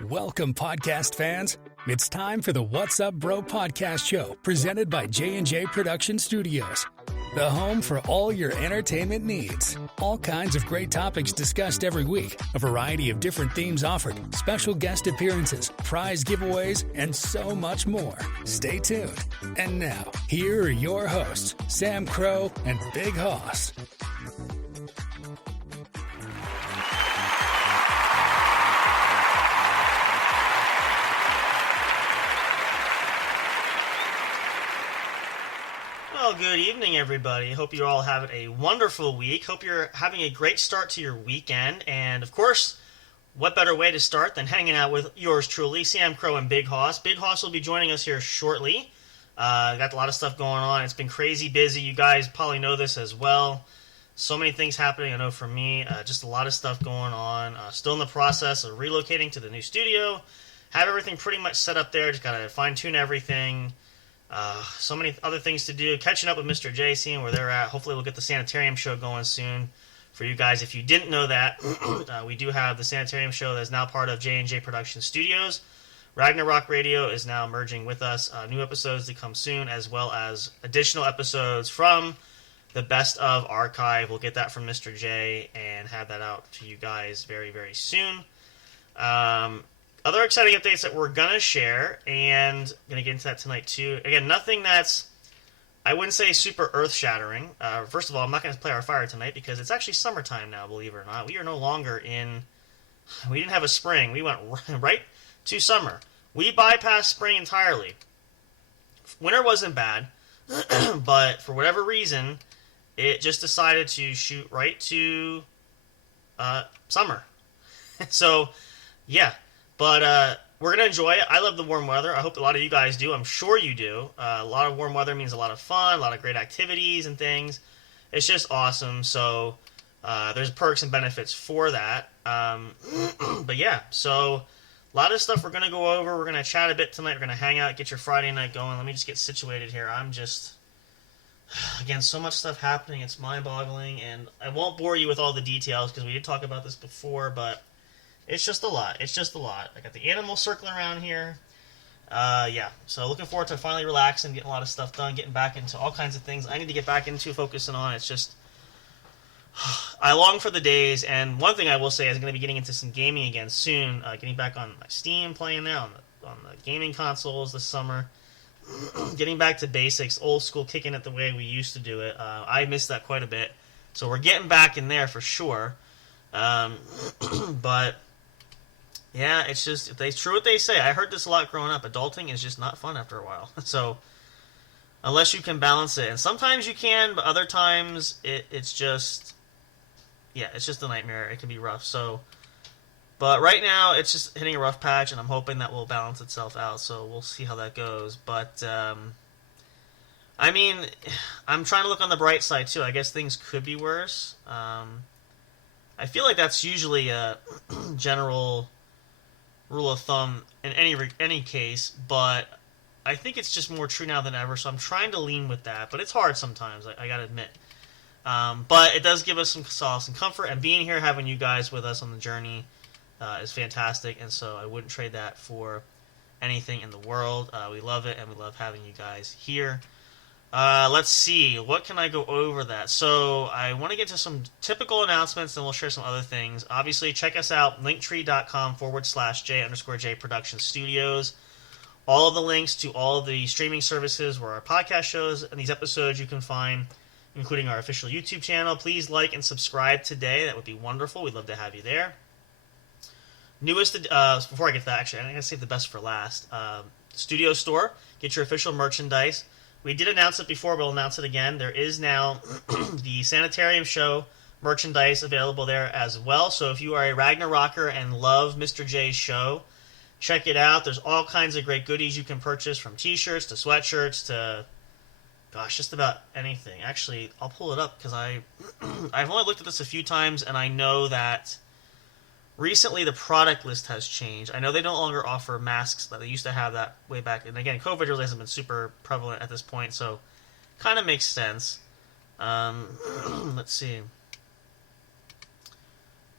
Welcome, podcast fans. It's time for the What's Up Bro podcast show presented by J&J Production Studios, the home for all your entertainment needs. All kinds of great topics discussed every week, a variety of different themes offered, special guest appearances, prize giveaways, and so much more. Stay tuned. And now, here are your hosts, Samcro and Bighoss. Well, good evening, everybody. Hope you're all having a wonderful week. Hope you're having a great start to your weekend. And, of course, what better way to start than hanging out with yours truly, Samcro and Bighoss. Bighoss will be joining us here shortly. Got a lot of stuff going on. It's been crazy busy. You guys probably know this as well. So many things happening, I know for me. Just a lot of stuff going on. Still in the process of relocating to the new studio. Have everything pretty much set up there. Just got to fine-tune everything. So many other things to do. Catching up with Mr. J, seeing where they're at. Hopefully we'll get the Sanitarium show going soon for you guys. If you didn't know that, we do have the Sanitarium show that is now part of J&J Production Studios. Ragnarok Radio is now merging with us. New episodes to come soon, as well as additional episodes from the Best of archive. We'll get that from Mr. J and have that out to you guys very, very soon. Other exciting updates that we're going to share, and I'm going to get into that tonight too. Again, nothing that's, I wouldn't say super earth-shattering. First of all, I'm not going to play our fire tonight because it's actually summertime now, believe it or not. We are no longer we didn't have a spring. We went right to summer. We bypassed spring entirely. Winter wasn't bad, but for whatever reason, it just decided to shoot right to summer. So, yeah. But we're going to enjoy it. I love the warm weather. I hope a lot of you guys do. I'm sure you do. A lot of warm weather means a lot of fun, a lot of great activities and things. It's just awesome. So there's perks and benefits for that. But yeah, so a lot of stuff we're going to go over. We're going to chat a bit tonight. We're going to hang out, get your Friday night going. Let me just get situated here. I'm just, again, so much stuff happening. It's mind-boggling. And I won't bore you with all the details because we did talk about this before, but it's just a lot. It's just a lot. I got the animals circling around here. Yeah, so looking forward to finally relaxing, getting a lot of stuff done, getting back into all kinds of things I need to get back into, focusing on. It's just, I long for the days, and one thing I will say is I'm going to be getting into some gaming again soon, getting back on my Steam, playing there on the gaming consoles this summer, getting back to basics, old school, kicking it the way we used to do it. I miss that quite a bit, so we're getting back in there for sure. But yeah, it's just, it's true what they say. I heard this a lot growing up. Adulting is just not fun after a while. So, unless you can balance it. And sometimes you can, but other times it's just, yeah, it's just a nightmare. It can be rough. So, but right now it's just hitting a rough patch, and I'm hoping that will balance itself out. So we'll see how that goes. But, I mean, I'm trying to look on the bright side too. I guess things could be worse. I feel like that's usually a general rule of thumb in any case, but I think it's just more true now than ever, so I'm trying to lean with that, but it's hard sometimes, I gotta admit. But it does give us some solace and comfort, and being here, having you guys with us on the journey is fantastic, and so I wouldn't trade that for anything in the world. We love it, and we love having you guys here. Let's see, what can I go over that? So, I want to get to some typical announcements, and we'll share some other things. Obviously, check us out, linktree.com/J_J Production Studios. All of the links to all of the streaming services where our podcast shows and these episodes you can find, including our official YouTube channel. Please like and subscribe today. That would be wonderful. We'd love to have you there. Newest, before I get to that, actually, I'm going to save the best for last. Studio Store, get your official merchandise. We did announce it before, but we'll announce it again. There is now the Sanitarium Show merchandise available there as well. So if you are a Ragnarocker and love Mr. J's show, check it out. There's all kinds of great goodies you can purchase, from t-shirts to sweatshirts to, gosh, just about anything. Actually, I'll pull it up because I've only looked at this a few times, and I know that recently the product list has changed. I know they no longer offer masks that they used to have that way back. And again, COVID really hasn't been super prevalent at this point, so kind of makes sense. Let's see.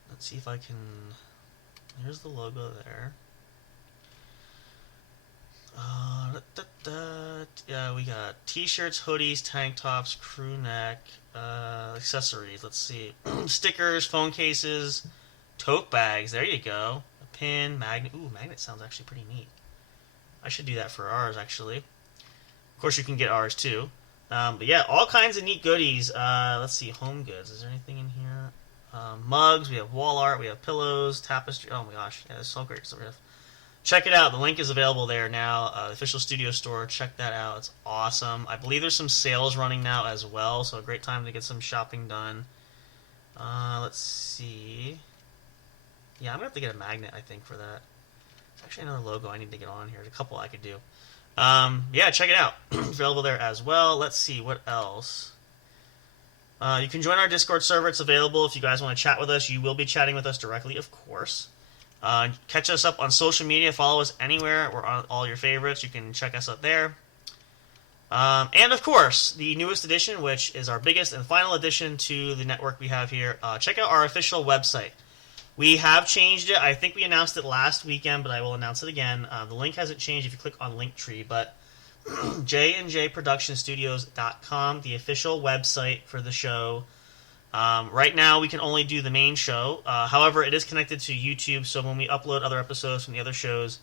Let's see if I can... Here's the logo there. Yeah, we got t-shirts, hoodies, tank tops, crew neck, accessories. Let's see. Stickers, phone cases, tote bags. There you go. A pin, magnet. Ooh, magnet sounds actually pretty neat. I should do that for ours, actually. Of course, you can get ours, too. But yeah, all kinds of neat goodies. Let's see. Home goods. Is there anything in here? Mugs. We have wall art. We have pillows, tapestry. Oh, my gosh. Yeah, this is so great stuff. Check it out. The link is available there now. The official studio store. Check that out. It's awesome. I believe there's some sales running now as well, so a great time to get some shopping done. Let's see. Yeah, I'm going to have to get a magnet, I think, for that. There's actually another logo I need to get on here. There's a couple I could do. Yeah, check it out. Available there as well. Let's see. What else? You can join our Discord server. It's available. If you guys want to chat with us, you will be chatting with us directly, of course. Catch us up on social media. Follow us anywhere. We're on all your favorites. You can check us up there. And, of course, the newest edition, which is our biggest and final addition to the network we have here. Check out our official website. We have changed it. I think we announced it last weekend, but I will announce it again. The link hasn't changed if you click on Linktree, but jnjproductionstudios.com, the official website for the show. Right now, we can only do the main show. However, it is connected to YouTube, so when we upload other episodes from the other shows,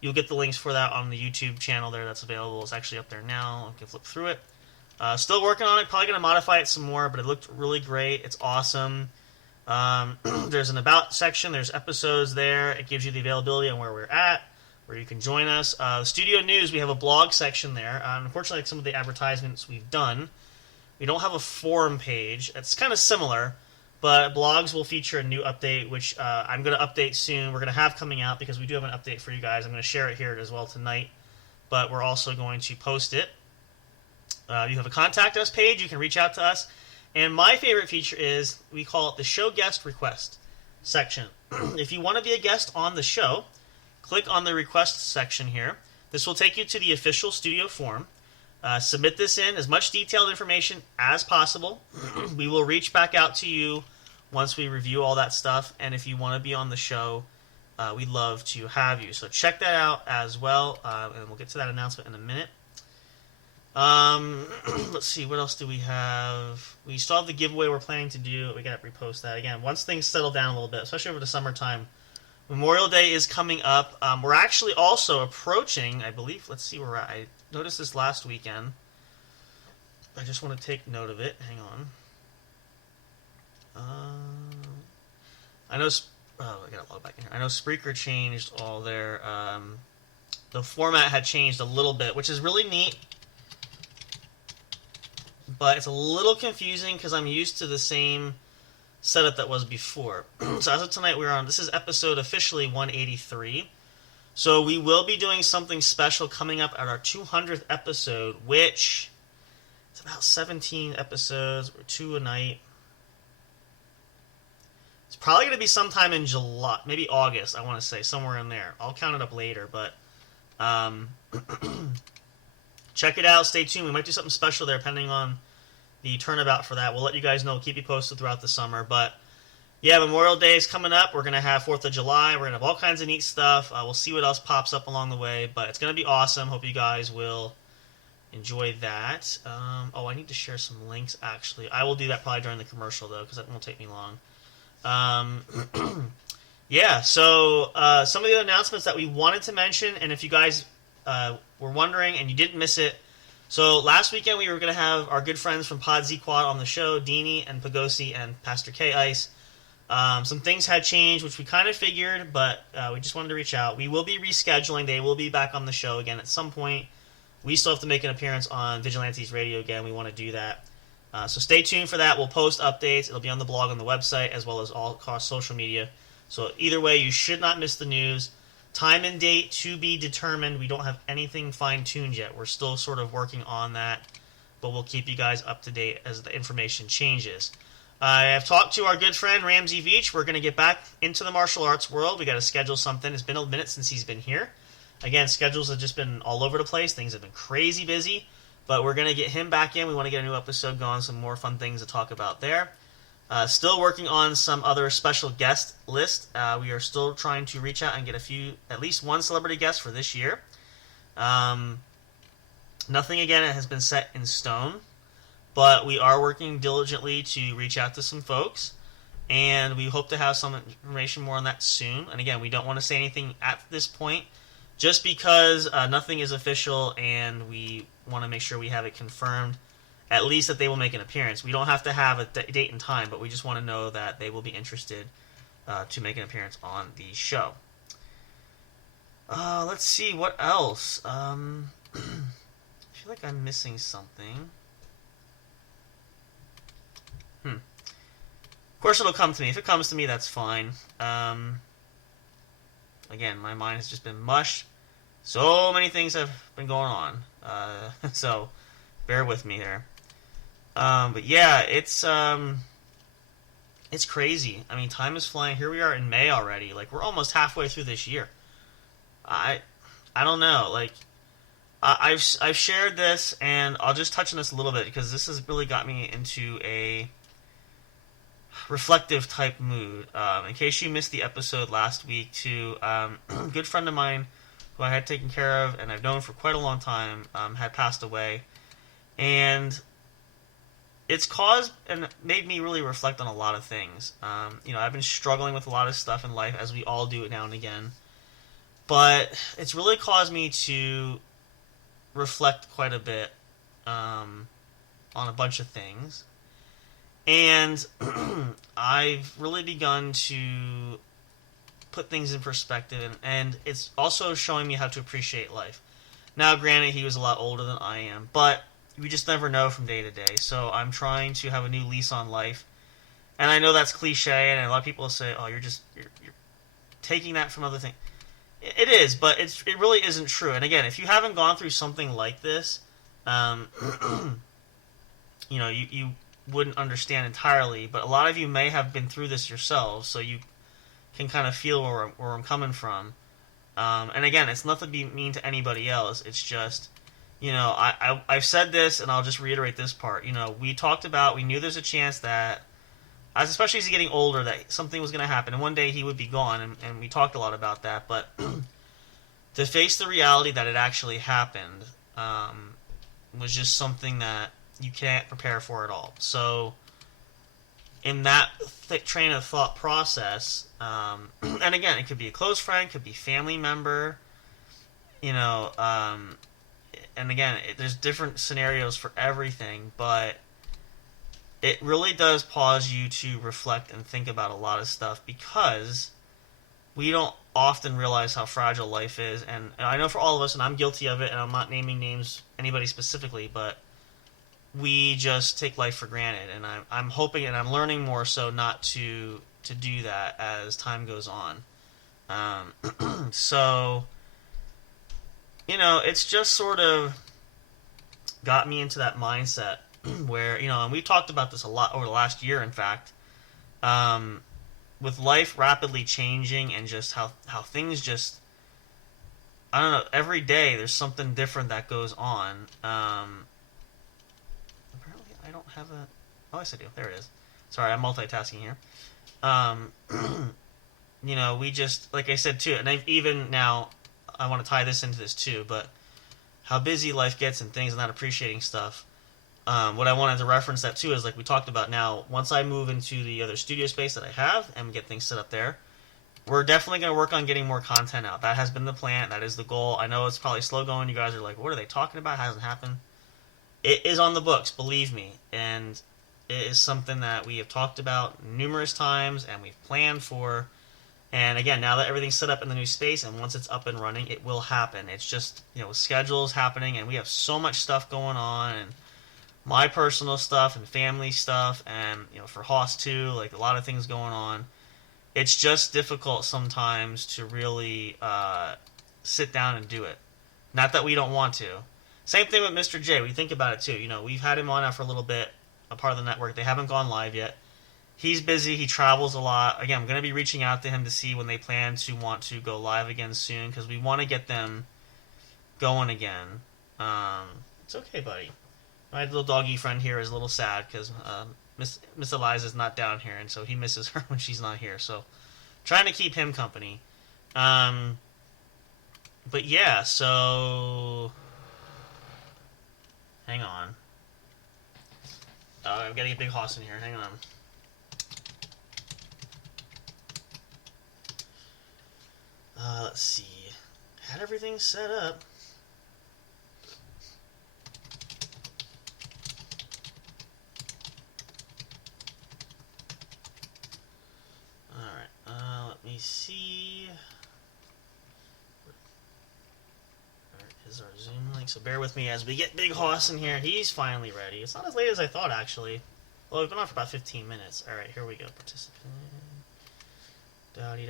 you'll get the links for that on the YouTube channel there that's available. It's actually up there now. You can flip through it. Still working on it. Probably going to modify it some more, but it looked really great. It's awesome. There's an About section. There's episodes there. It gives you the availability on where we're at, where you can join us. The Studio News, we have a blog section there. Unfortunately, like some of the advertisements we've done, we don't have a forum page. It's kind of similar, but blogs will feature a new update, which I'm going to update soon. We're going to have coming out because we do have an update for you guys. I'm going to share it here as well tonight, but we're also going to post it. You have a Contact Us page. You can reach out to us. And my favorite feature is we call it the Show Guest Request section. If you want to be a guest on the show, click on the Request section here. This will take you to the official studio form. Submit this in, as much detailed information as possible. We will reach back out to you once we review all that stuff. And if you want to be on the show, we'd love to have you. So check that out as well. And we'll get to that announcement in a minute. Let's see, what else do we have? We still have the giveaway we're planning to do. We got to repost that. Again, once things settle down a little bit, especially over the summertime, Memorial Day is coming up. We're actually also approaching, I believe, let's see where we're at. I noticed this last weekend. I just want to take note of it. Hang on. I know, I gotta log back in here. I know Spreaker changed all their, the format had changed a little bit, which is really neat. But it's a little confusing because I'm used to the same setup that was before. So as of tonight, this is episode officially 183. So we will be doing something special coming up at our 200th episode, which is about 17 episodes, or 2 a night. It's probably going to be sometime in July, maybe August, I want to say, somewhere in there. I'll count it up later, but check it out. Stay tuned. We might do something special there, depending on the turnabout for that. We'll let you guys know. Keep you posted throughout the summer. But yeah, Memorial Day is coming up. We're going to have 4th of July. We're going to have all kinds of neat stuff. We'll see what else pops up along the way. But it's going to be awesome. Hope you guys will enjoy that. I need to share some links, actually. I will do that probably during the commercial, though, because that won't take me long. Yeah, so some of the other announcements that we wanted to mention, and if you guys were wondering and you didn't miss it, so last weekend we were going to have our good friends from Pod Z Quad on the show, Deanie and Pagosi and Pastor K Ice. Some things had changed, which we kind of figured, but we just wanted to reach out. We will be rescheduling. They will be back on the show again at some point. We still have to make an appearance on Vigilantes Radio again. We want to do that. So stay tuned for that. We'll post updates. It'll be on the blog on the website as well as all across social media. So either way, you should not miss the news. Time and date to be determined. We don't have anything fine-tuned yet. We're still sort of working on that, but we'll keep you guys up to date as the information changes. I have talked to our good friend Ramsey Veach. We're going to get back into the martial arts world. We got to schedule something. It's been a minute since he's been here. Again, schedules have just been all over the place. Things have been crazy busy, but we're going to get him back in. We want to get a new episode going, some more fun things to talk about there. Still working on some other special guest list. We are still trying to reach out and get at least one celebrity guest for this year. Nothing, again, has been set in stone, but we are working diligently to reach out to some folks, and we hope to have some information more on that soon. And again, we don't want to say anything at this point, just because nothing is official, and we want to make sure we have it confirmed, at least that they will make an appearance. We don't have to have a date and time, but we just want to know that they will be interested to make an appearance on the show. Let's see, what else? I feel like I'm missing something. Of course it'll come to me. If it comes to me, that's fine. Again, my mind has just been mush. So many things have been going on. So, bear with me there. But yeah, it's crazy. I mean, time is flying. Here we are in May already. Like, we're almost halfway through this year. I don't know. Like, I've shared this, and I'll just touch on this a little bit because this has really got me into a reflective type mood. In case you missed the episode last week, too, a good friend of mine who I had taken care of and I've known for quite a long time had passed away, and it's caused and made me really reflect on a lot of things. I've been struggling with a lot of stuff in life, as we all do it now and again, but it's really caused me to reflect quite a bit on a bunch of things. And I've really begun to put things in perspective, and it's also showing me how to appreciate life. Now, granted, he was a lot older than I am, but we just never know from day to day. So I'm trying to have a new lease on life. And I know that's cliche, and a lot of people say, "Oh, you're taking that from other things." It is, but it really isn't true. And again, if you haven't gone through something like this, you wouldn't understand entirely. But a lot of you may have been through this yourselves, so you can kind of feel where I'm coming from. And again, it's nothing to be mean to anybody else. It's just, I've said this, and I'll just reiterate this part. We talked about, we knew there's a chance that, especially as he's getting older, that something was going to happen, and one day he would be gone, and we talked a lot about that. But to face the reality that it actually happened was just something that you can't prepare for at all. So in that train of thought process, and again, it could be a close friend, could be family member, and again, there's different scenarios for everything, but it really does pause you to reflect and think about a lot of stuff, because we don't often realize how fragile life is. And I know for all of us, and I'm guilty of it, and I'm not naming names, anybody specifically, but we just take life for granted. And I'm hoping, and I'm learning more so not to do that as time goes on. So, it's just sort of got me into that mindset where, and we talked about this a lot over the last year, in fact, with life rapidly changing and just how things just, I don't know, every day there's something different that goes on. Apparently I don't have a, oh, yes I do, there it is. Sorry, I'm multitasking here. We just, like I said too, and I've even now, I want to tie this into this too, but how busy life gets and things and not appreciating stuff. What I wanted to reference that too is, like we talked about, now once I move into the other studio space that I have and get things set up there, we're definitely going to work on getting more content out. That has been the plan. That is the goal. I know it's probably slow going. You guys are like, what are they talking about? It hasn't happened. It is on the books, believe me. And it is something that we have talked about numerous times and we've planned for. And again, now that everything's set up in the new space, and once it's up and running, it will happen. It's just, schedules happening, and we have so much stuff going on, and my personal stuff and family stuff, and for Hoss too, like a lot of things going on. It's just difficult sometimes to really sit down and do it. Not that we don't want to. Same thing with Mr. J. We think about it too. We've had him on now for a little bit, a part of the network. They haven't gone live yet. He's busy. He travels a lot. Again, I'm going to be reaching out to him to see when they plan to want to go live again soon, because we want to get them going again. It's okay, buddy. My little doggy friend here is a little sad because Miss Eliza's not down here, and so he misses her when she's not here. So, trying to keep him company. But yeah, so hang on. I've got to get Bighoss in here. Hang on. Let's see. Had everything set up. Alright, let me see. Where is our Zoom link? So bear with me as we get Bighoss in here. He's finally ready. It's not as late as I thought, actually. Well, we've been on for about 15 minutes. Alright, here we go. Participant. Alright,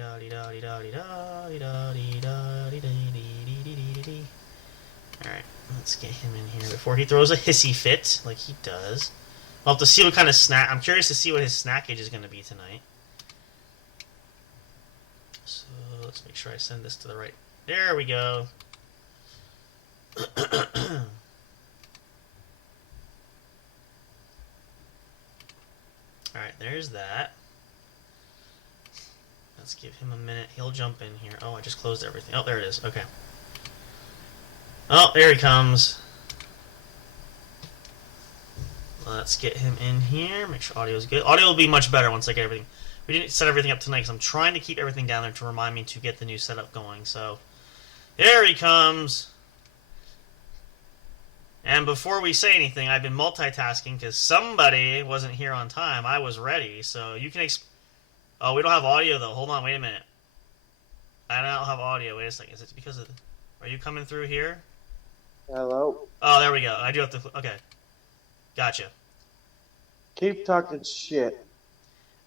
let's get him in here before he throws a hissy fit, like he does. I'll have to see what kind of snack... I'm curious to see what his snackage is going to be tonight. So, let's make sure I send this to the right... There we go. Alright, there's that. Let's give him a minute. He'll jump in here. Oh, I just closed everything. Oh, there it is. Okay. Oh, there he comes. Let's get him in here. Make sure audio is good. Audio will be much better once I get everything. We didn't set everything up tonight because I'm trying to keep everything down there to remind me to get the new setup going. So, there he comes. And before we say anything, I've been multitasking because somebody wasn't here on time. I was ready, so you can... Oh, we don't have audio, though. Hold on, wait a minute. I don't have audio. Wait a second. Is it because of... Are you coming through here? Hello? Oh, there we go. I do have to... Okay. Gotcha. Keep talking shit.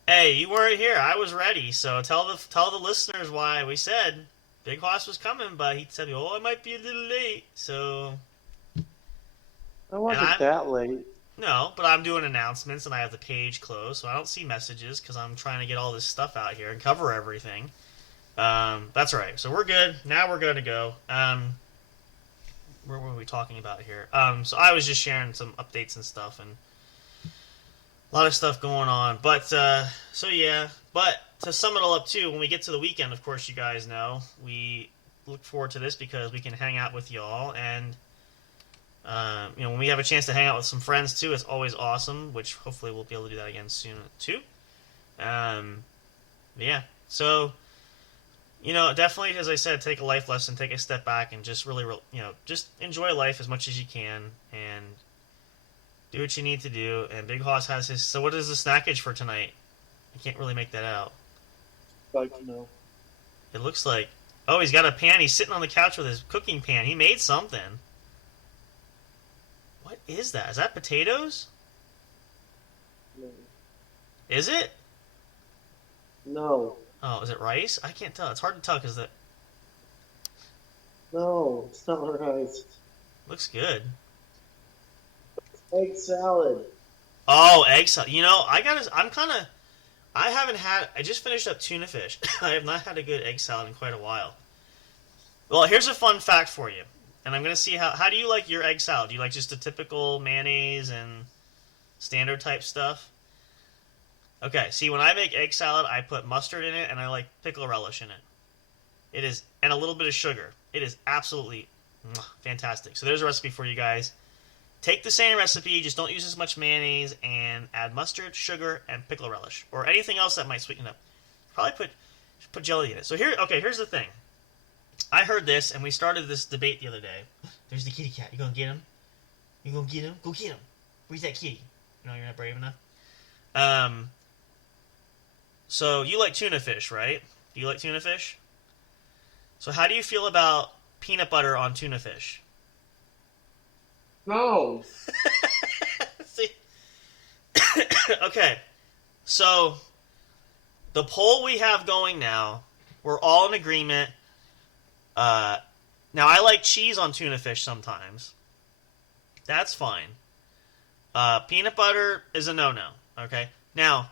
Hey, you weren't here. I was ready, so tell the listeners why we said Bighoss was coming, but he said, oh, I might be a little late, so... I wasn't that late. No, but I'm doing announcements, and I have the page closed, so I don't see messages, because I'm trying to get all this stuff out here and cover everything. That's right. So we're good. Now we're good to go. What were we talking about here? So I was just sharing some updates and stuff, and a lot of stuff going on. But, so yeah. But to sum it all up, too, when we get to the weekend, of course, you guys know, we look forward to this because we can hang out with y'all, and... when we have a chance to hang out with some friends too, it's always awesome, which hopefully we'll be able to do that again soon too. Yeah, so, definitely, as I said, take a life lesson, take a step back, and just really, just enjoy life as much as you can, and do what you need to do. And Bighoss has his... So what is the snackage for tonight? I can't really make that out. It looks like... Oh, he's got a pan. He's sitting on the couch with his cooking pan. He made something. What is that? Is that potatoes? No. Is it? No. Oh, is it rice? I can't tell. It's hard to tell because that No, it's not rice. looks good. Egg salad. Oh, egg salad. I just finished up tuna fish. I have not had a good egg salad in quite a while. Well, here's a fun fact for you. And I'm going to see how do you like your egg salad? Do you like just the typical mayonnaise and standard type stuff? Okay, see, when I make egg salad, I put mustard in it, and I like pickle relish in it. It is, and a little bit of sugar. It is absolutely fantastic. So there's a recipe for you guys. Take the same recipe, just don't use as much mayonnaise, and add mustard, sugar, and pickle relish. Or anything else that might sweeten it up. Probably put jelly in it. So here's the thing. I heard this, and we started this debate the other day. There's the kitty cat. You gonna get him? You gonna get him? Go get him. Where's that kitty? No, you're not brave enough? So you like tuna fish, right? Do you like tuna fish? So how do you feel about peanut butter on tuna fish? No. See? Okay. So the poll we have going now, we're all in agreement. Now I like cheese on tuna fish sometimes. That's fine. Peanut butter is a no-no. Okay. Now,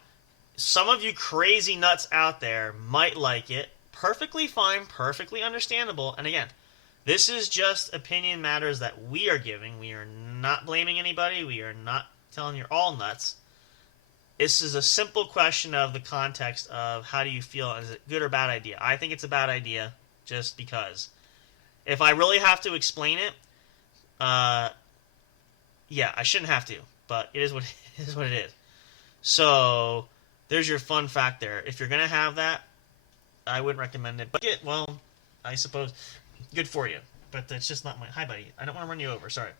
some of you crazy nuts out there might like it. Perfectly fine, perfectly understandable. And again, this is just opinion matters that we are giving. We are not blaming anybody. We are not telling you're all nuts. This is a simple question of the context of how do you feel? Is it good or bad idea? I think it's a bad idea just because. If I really have to explain it, yeah, I shouldn't have to, but it is what it is. What it is. So there's your fun fact there. If you're gonna have that, I wouldn't recommend it. But well, I suppose good for you, but that's just not my. Hi, buddy. I don't want to run you over. Sorry.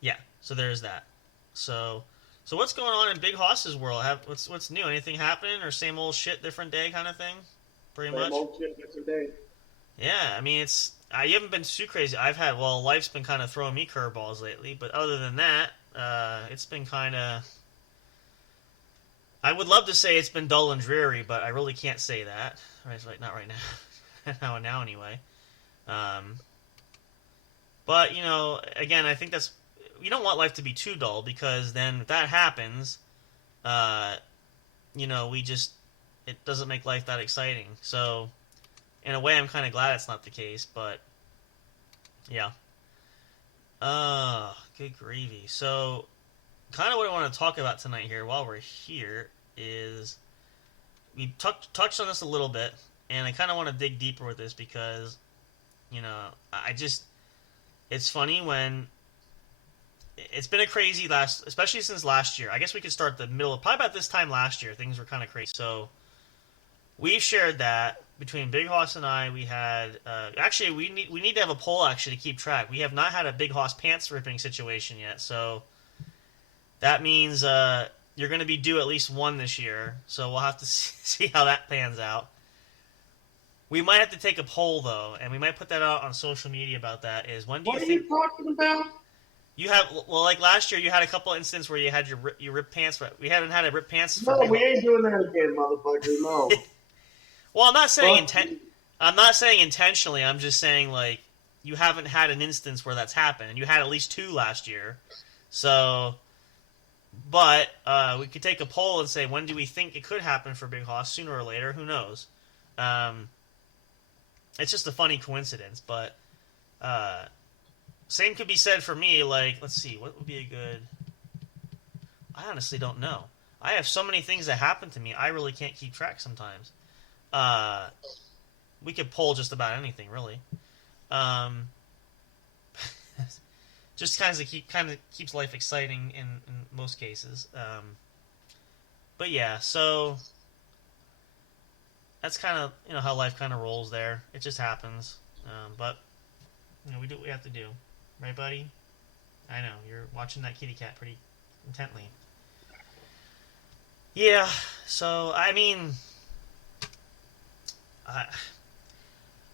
Yeah. So there's that. So what's going on in Bighoss's world? What's new? Anything happening, or same old shit, different day kind of thing? Pretty much. Same old shit, different day. Yeah, I mean you haven't been too crazy. Life's been kind of throwing me curveballs lately, but other than that, it's been kind of. I would love to say it's been dull and dreary, but I really can't say that. Right, not right now. now anyway. But again, I think that's you don't want life to be too dull because then if that happens, it doesn't make life that exciting. So, in a way, I'm kind of glad it's not the case. But yeah. Good gravy. So, kind of what I want to talk about tonight here while we're here is we touched on this a little bit, and I kind of want to dig deeper with this because, it's funny when it's been a crazy especially since last year. I guess we could start the middle, probably about this time last year, things were kind of crazy. So we've shared that between Bighoss and I. We had actually we need to have a poll actually to keep track. We have not had a Bighoss pants ripping situation yet, so that means you're going to be due at least one this year. So we'll have to see how that pans out. We might have to take a poll though, and we might put that out on social media about that. Is when do you think? What are you talking about? You have like last year, you had a couple of instances where you had your ripped pants, but we haven't had a ripped pants. No, we ain't doing that again, motherfucker. No. Well, I'm not saying I'm not saying intentionally. I'm just saying like you haven't had an instance where that's happened, and you had at least 2 last year. So, but we could take a poll and say when do we think it could happen for Bighoss, sooner or later? Who knows? It's just a funny coincidence, but. Same could be said for me, like, let's see, what would be a good... I honestly don't know. I have so many things that happen to me, I really can't keep track sometimes. We could poll just about anything, really. Just kind of keeps life exciting in most cases. But yeah, so... That's kind of, how life kind of rolls there. It just happens. But, we do what we have to do. Right, buddy? I know, you're watching that kitty cat pretty intently. Yeah, so, I mean...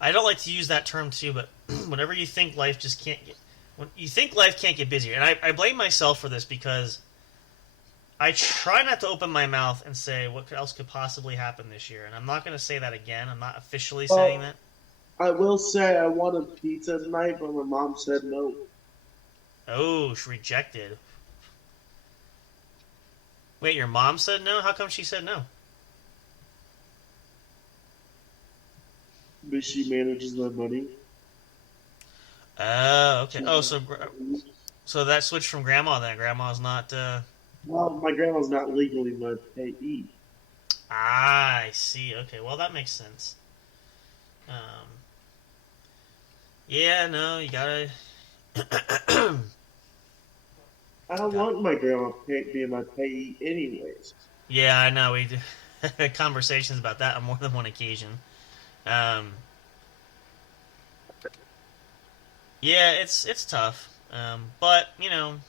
I don't like to use that term, too, but whenever you think life just can't get... When you think life can't get busier, and I blame myself for this because I try not to open my mouth and say what else could possibly happen this year, and I'm not going to say that again. I'm not officially saying that. I will say I wanted pizza tonight, but my mom said no. Oh, she rejected. Wait, your mom said no? How come she said no? But she manages my money. Oh, okay. Oh, so that switched from grandma then. Grandma's not... Well, my grandma's not legally my payee. Ah, I see. Okay, well, that makes sense. Yeah, no, you gotta... I don't want my grandma being my payee anyways. Yeah, I know. We had conversations about that on more than one occasion. Yeah, it's tough. But, in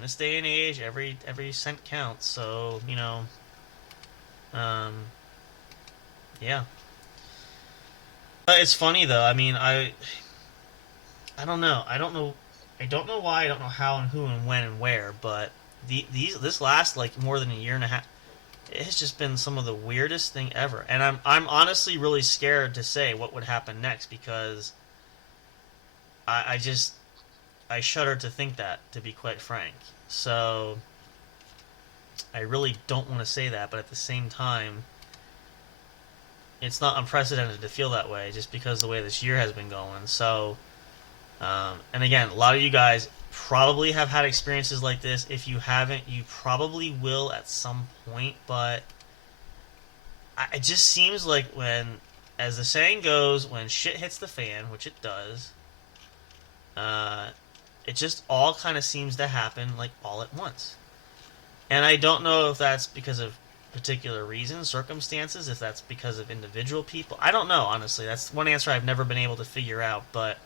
this day and age, every cent counts. So, yeah. But it's funny though. I mean, I don't know. I don't know why. I don't know how and who and when and where. But this last like more than a year and a half, it has just been some of the weirdest thing ever. And I'm honestly really scared to say what would happen next because I shudder to think that, to be quite frank. So I really don't want to say that, but at the same time, it's not unprecedented to feel that way just because of the way this year has been going. So, and again, a lot of you guys probably have had experiences like this. If you haven't, you probably will at some point, but it just seems like when as the saying goes, when shit hits the fan, which it does, it just all kind of seems to happen like all at once. And I don't know if that's because of particular reasons, circumstances, if that's because of individual people. I don't know, honestly. That's one answer I've never been able to figure out, but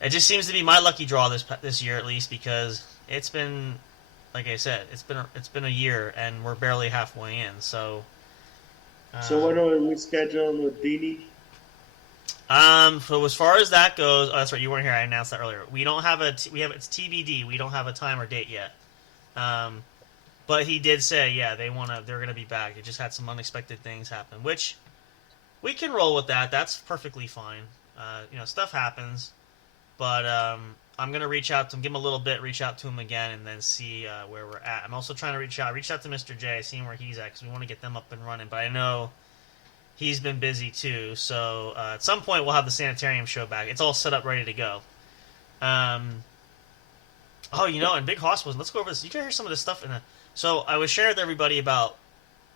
it just seems to be my lucky draw this year at least, because it's been, like I said, it's been a year and we're barely halfway in. So So when are we scheduling with Dini? So as far as that goes, oh, that's right, you weren't here. I announced that earlier. We don't have it's TBD. We don't have a time or date yet. But he did say, yeah, they're gonna be back. They just had some unexpected things happen, which we can roll with that. That's perfectly fine. Stuff happens. But I'm gonna reach out to him, give him a little bit, reach out to him again, and then see where we're at. I'm also trying to reach out to Mr. J, seeing where he's at, because we want to get them up and running. But I know he's been busy too. So at some point we'll have the sanitarium show back. It's all set up, ready to go. And Big Hoss was. Let's go over this. You can hear some of this stuff So I was sharing with everybody about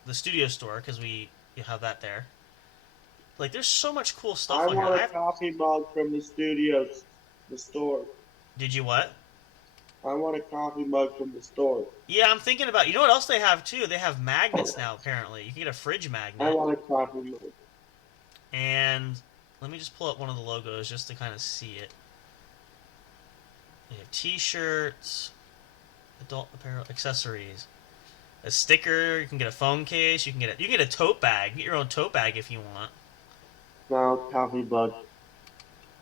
the studio store, because we have that there. Like, there's so much cool stuff on here. I want a coffee mug from the store. Did you what? I want a coffee mug from the store. Yeah, I'm thinking about... You know what else they have, too? They have magnets now, apparently. You can get a fridge magnet. I want a coffee mug. And let me just pull up one of the logos just to kind of see it. They have t-shirts, adult apparel, accessories, a sticker. You can get a phone case. You can get a tote bag. Get your own tote bag if you want. No, coffee mug.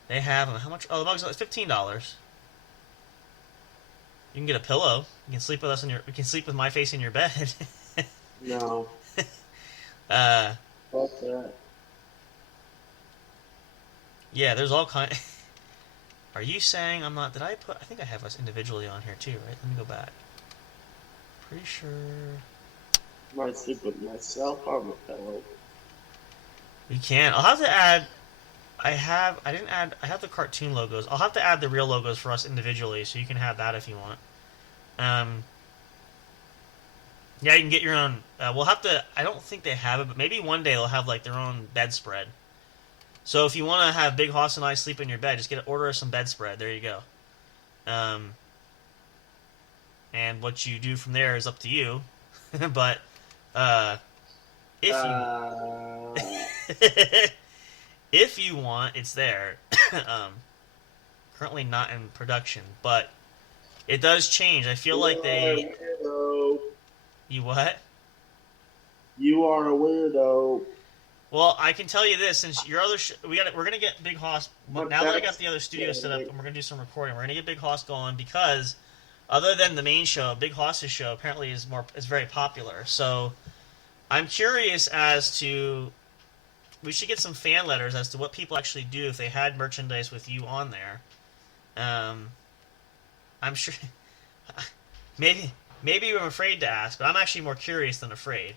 They have them. How much? Oh, the mug's $15. You can get a pillow. You can sleep with us we can sleep with my face in your bed. No. What's that? Yeah, there's all kind. Are you saying I'm not? I think I have us individually on here too, right? Let me go back. Pretty sure. Might sleep with myself on the pillow. You can. I'll have to add. I have the cartoon logos. I'll have to add the real logos for us individually, so you can have that if you want. Yeah, you can get your own. We'll have to. I don't think they have it, but maybe one day they'll have like their own bedspread. So if you want to have Big Hoss and I sleep in your bed, just order us some bedspread. There you go. And what you do from there is up to you. But if you if you want, it's there. Currently not in production, but it does change. I feel like they. Weirdo. You what? You are a weirdo. Well, I can tell you this: since your other, we're gonna get Big Hoss. Now that I got the other studio set up, and we're gonna do some recording, we're gonna get Big Hoss going, because other than the main show, Big Hoss's show apparently is very popular. So I'm curious as to. We should get some fan letters as to what people actually do if they had merchandise with you on there. I'm sure. Maybe I'm afraid to ask, but I'm actually more curious than afraid.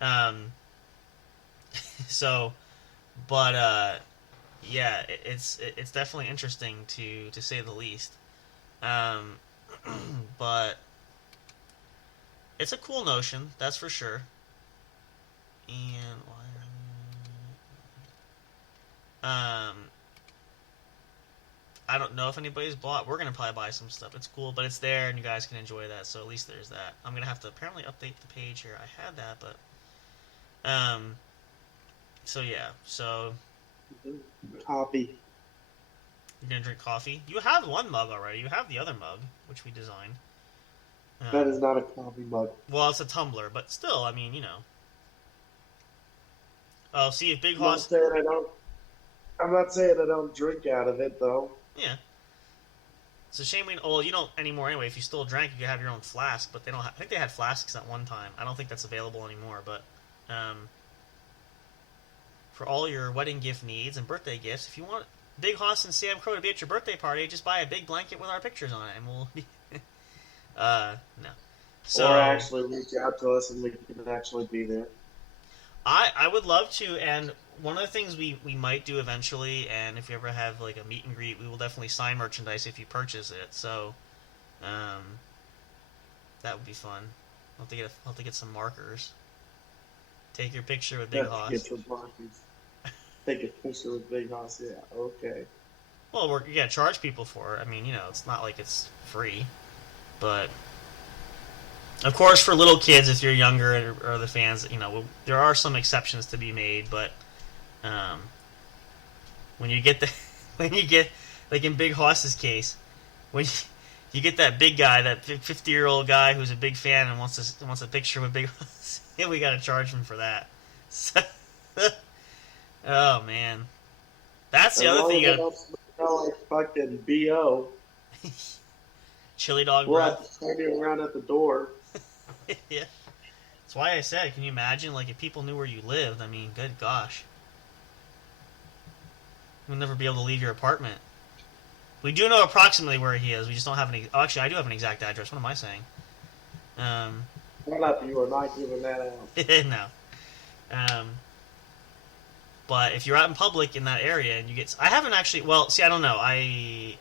Yeah, it's definitely interesting to say the least. But it's a cool notion, that's for sure. And I don't know if anybody's bought. We're gonna probably buy some stuff. It's cool, but it's there, and you guys can enjoy that. So at least there's that. I'm gonna have to apparently update the page here. I had that, but so yeah. So Coffee. you're gonna drink coffee. You have one mug already. You have the other mug, which we designed. That is not a coffee mug. Well, it's a tumbler, but still, I mean, Oh, see if Big Hoss. I'm not saying I don't drink out of it, though. Yeah. It's a shame you don't anymore anyway. If you still drank, you could have your own flask, but they don't. I think they had flasks at one time. I don't think that's available anymore. But for all your wedding gift needs and birthday gifts, if you want Big Hoss and Samcro to be at your birthday party, just buy a big blanket with our pictures on it, and we'll be. No. So, or actually reach out to us and we can actually be there. I would love to, and one of the things we might do eventually, and if you ever have like a meet and greet, we will definitely sign merchandise if you purchase it. So, that would be fun. I'll have to get some markers. Take your picture with Big Hoss. Get some markers. Take a picture with Bighoss. Yeah, okay. Well, we're gonna charge people for it. I mean, it's not like it's free, but of course, for little kids, if you're younger or the fans, there are some exceptions to be made. But um, when you get the, when you get like in Big Hoss's case, when you get that big guy, that 50-year-old guy who's a big fan and wants a picture with Big Hoss, yeah, we gotta charge him for that. So, oh man, that's the As other long thing as you it gotta. don't smell like fucking BO, Chili dog we'll have breath. to turn you around at the door. Yeah. That's why I said, can you imagine, like, if people knew where you lived? I mean, good gosh. You'll never be able to leave your apartment. We do know approximately where he is. We just don't have any. Oh, actually, I do have an exact address. What am I saying? Shut up, you are not giving that out. No. But if you're out in public in that area and you get, I haven't actually. Well, see, I don't know. I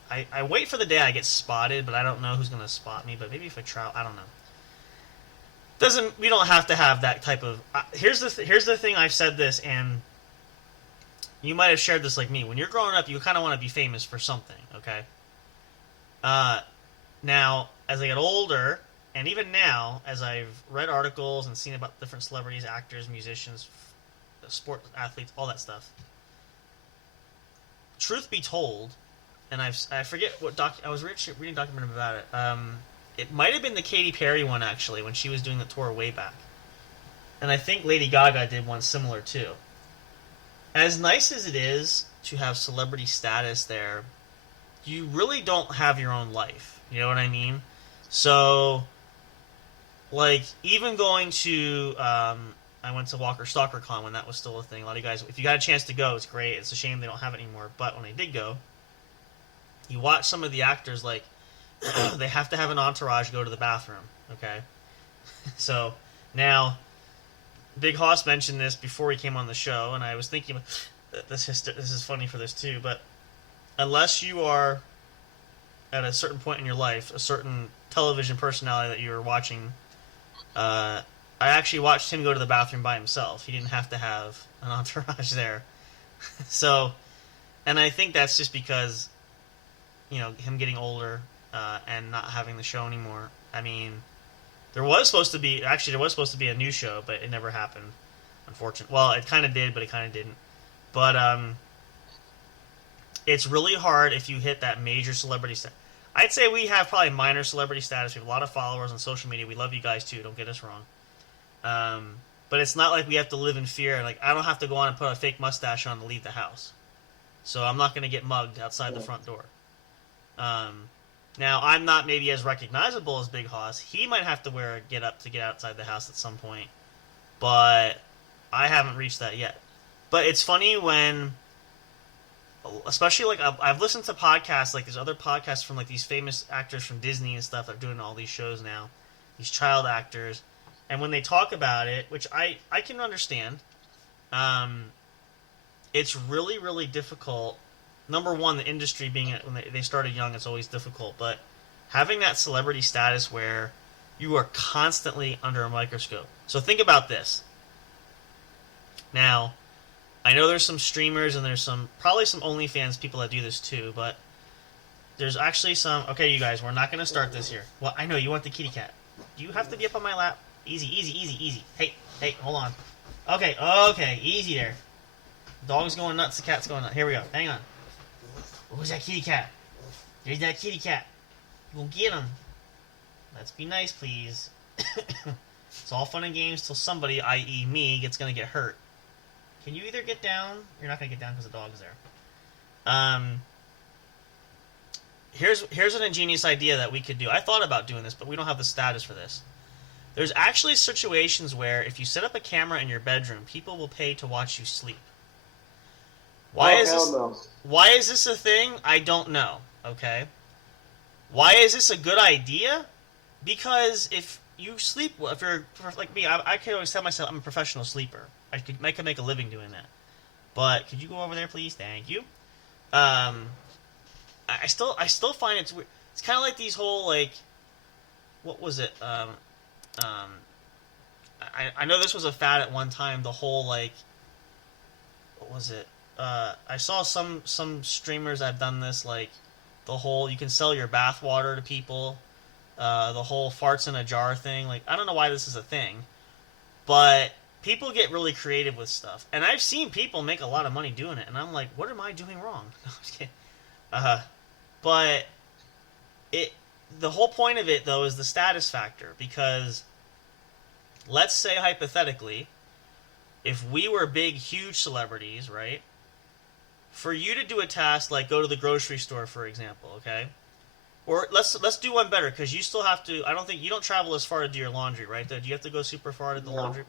wait for the day I get spotted, but I don't know who's gonna spot me. But maybe if I try, I don't know. Doesn't, we don't have to have that type of. Here's the thing. I've said this, and you might have shared this like me. When you're growing up, you kind of want to be famous for something. Okay. Now, as I get older, and even now, as I've read articles and seen about different celebrities, actors, musicians, sport athletes, all that stuff. Truth be told, and I forget what I was reading a document about it. It might have been the Katy Perry one actually when she was doing the tour way back, and I think Lady Gaga did one similar too. As nice as it is to have celebrity status there, you really don't have your own life. You know what I mean? So, like, even going to, I went to Walker Stalker Con when that was still a thing. A lot of you guys, if you got a chance to go, it's great. It's a shame they don't have it anymore. But when I did go, you watch some of the actors, like, they have to have an entourage go to the bathroom, okay? So, now, Big Hoss mentioned this before he came on the show, and I was thinking, this is funny for this too, but unless you are at a certain point in your life, a certain television personality that you're watching, I actually watched him go to the bathroom by himself. He didn't have to have an entourage there. So, and I think that's just because, him getting older and not having the show anymore. I mean, there was supposed to be a new show, but it never happened, unfortunately. Well, it kind of did, but it kind of didn't. But it's really hard if you hit that major celebrity status. I'd say we have probably minor celebrity status. We have a lot of followers on social media. We love you guys too. Don't get us wrong. But it's not like we have to live in fear. Like, I don't have to go on and put a fake mustache on to leave the house. So I'm not going to get mugged outside the front door. Now, I'm not maybe as recognizable as Big Hoss. He might have to wear a get up to get outside the house at some point. But I haven't reached that yet. But it's funny when, especially like I've listened to podcasts, like there's other podcasts from like these famous actors from Disney and stuff that are doing all these shows now, these child actors, and when they talk about it, which I can understand, it's really, really difficult. Number one, the industry being, when they started young, it's always difficult, but having that celebrity status where you are constantly under a microscope. So think about this. Now, I know there's some streamers and there's probably some OnlyFans people that do this too, but there's actually some. Okay, you guys, we're not going to start this here. Well, I know you want the kitty cat. Do you have to be up on my lap? Easy, easy, easy, easy. Hey, hold on. Okay, easy there. The dog's going nuts, the cat's going nuts. Here we go. Hang on. Who's that kitty cat? There's that kitty cat. Go get him. Let's be nice, please. It's all fun and games till somebody, i.e. me, going to get hurt. Can you either get down? You're not going to get down because the dog's there. Here's an ingenious idea that we could do. I thought about doing this, but we don't have the status for this. There's actually situations where if you set up a camera in your bedroom, people will pay to watch you sleep. Why is this a thing? I don't know. Okay. Why is this a good idea? Because if you sleep, if you're like me, I can always tell myself I'm a professional sleeper. I could make a living doing that. But could you go over there, please? Thank you. I still find it's weird. It's kind of like these whole like, what was it? I know this was a fad at one time. The whole like, what was it? I saw some streamers that have done this, like the whole you can sell your bath water to people, the whole farts in a jar thing. Like, I don't know why this is a thing, but people get really creative with stuff, and I've seen people make a lot of money doing it, and I'm like, what am I doing wrong? No, I'm just kidding. But the whole point of it though is the status factor, because let's say hypothetically, if we were big, huge celebrities, right? For you to do a task like go to the grocery store, for example, okay? Or let's do one better, because you still have to. I don't think you don't travel as far to do your laundry, right? Do you have to go super far to the laundry?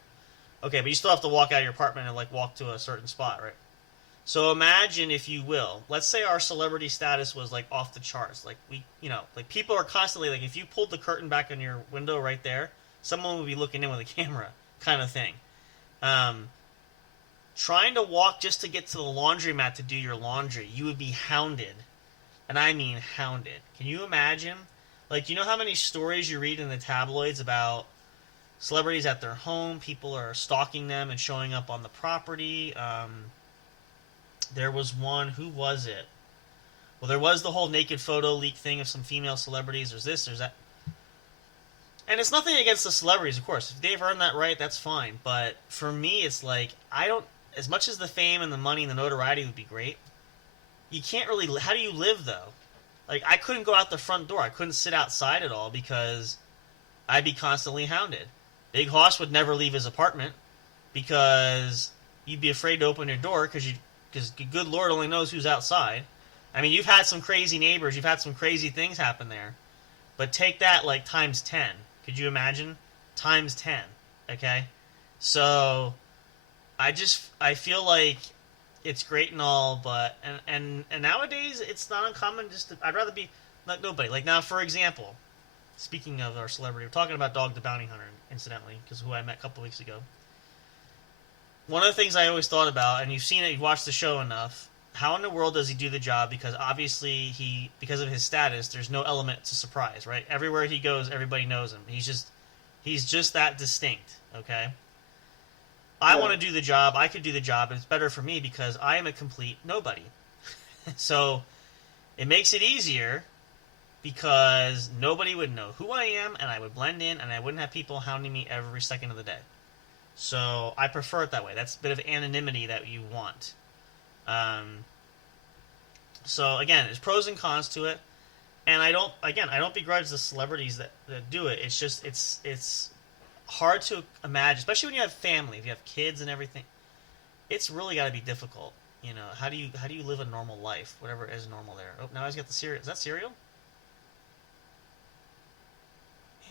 Okay, but you still have to walk out of your apartment and like walk to a certain spot, right? So imagine, if you will, let's say our celebrity status was like off the charts. Like like people are constantly like, if you pulled the curtain back on your window right there, someone would be looking in with a camera, kind of thing. Trying to walk just to get to the laundromat to do your laundry, you would be hounded. And I mean hounded. Can you imagine? Like, you know how many stories you read in the tabloids about celebrities at their home, people are stalking them and showing up on the property? There was one, who was it? Well, there was the whole naked photo leak thing of some female celebrities. There's this, there's that. And it's nothing against the celebrities, of course. If they've earned that right, that's fine. But for me, it's like, as much as the fame and the money and the notoriety would be great, you can't really, how do you live, though? Like, I couldn't go out the front door. I couldn't sit outside at all because I'd be constantly hounded. Bighoss would never leave his apartment because you'd be afraid to open your door because good Lord only knows who's outside. I mean, you've had some crazy neighbors. You've had some crazy things happen there. But take that, like, times 10. Could you imagine? Times 10, okay? So, I feel like it's great and all, but, and nowadays, it's not uncommon I'd rather be like nobody. Like, now, for example, speaking of our celebrity, we're talking about Dog the Bounty Hunter, incidentally, because who I met a couple weeks ago. One of the things I always thought about, and you've seen it, you've watched the show enough, how in the world does he do the job? Because obviously because of his status, there's no element to surprise, right? Everywhere he goes, everybody knows him. He's just that distinct, okay? I want to do the job. I could do the job. It's better for me because I am a complete nobody. So it makes it easier because nobody would know who I am, and I would blend in, and I wouldn't have people hounding me every second of the day. So I prefer it that way. That's a bit of anonymity that you want. So again, there's pros and cons to it, and I don't begrudge the celebrities that do it. It's just it's hard to imagine, especially when you have family, if you have kids and everything. It's really got to be difficult. You know, how do you live a normal life, whatever is normal there? Oh, now he's got the cereal. Is that cereal?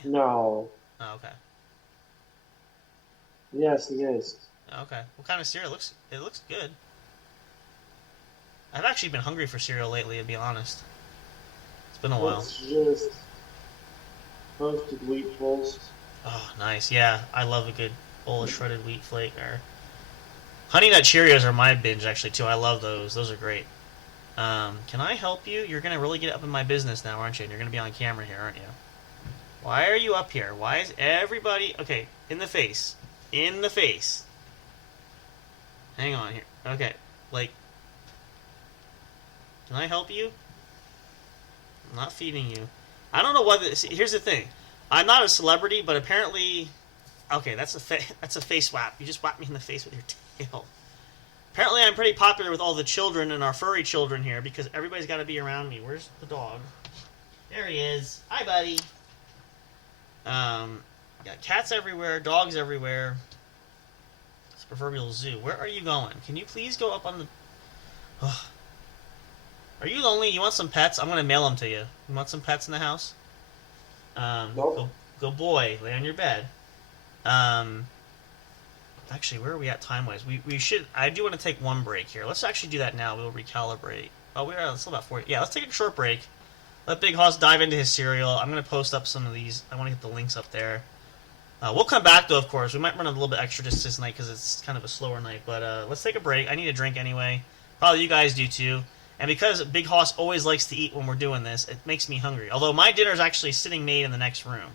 No. Oh, okay. Yes, he is. Okay. What kind of cereal? It looks good. I've actually been hungry for cereal lately, to be honest. It's been a while. It's just roasted wheat balls. Oh, nice. Yeah, I love a good bowl of shredded wheat flake. Or Honey Nut Cheerios are my binge, actually, too. I love those. Those are great. Can I help you? You're going to really get up in my business now, aren't you? And you're going to be on camera here, aren't you? Why are you up here? Why is everybody... Okay, in the face. In the face. Hang on here. Okay, like... Can I help you? I'm not feeding you. I don't know whether... See, here's the thing. I'm not a celebrity, but apparently... Okay, that's a face whap. You just whapped me in the face with your tail. Apparently I'm pretty popular with all the children and our furry children here because everybody's got to be around me. Where's the dog? There he is. Hi, buddy. Got cats everywhere, dogs everywhere. It's a proverbial zoo. Where are you going? Can you please go up on the... Ugh. Are you lonely? You want some pets? I'm going to mail them to you. You want some pets in the house? Nope. Go boy. Lay on your bed. Actually, where are we at time-wise? We should... I do want to take one break here. Let's actually do that now. We'll recalibrate. Oh, we're still about 40... Yeah, let's take a short break. Let Bighoss dive into his cereal. I'm going to post up some of these. I want to get the links up there. We'll come back, though, of course. We might run a little bit extra just this night because it's kind of a slower night. But let's take a break. I need a drink anyway. Probably you guys do, too. And because Bighoss always likes to eat when we're doing this, it makes me hungry. Although my dinner's actually sitting made in the next room.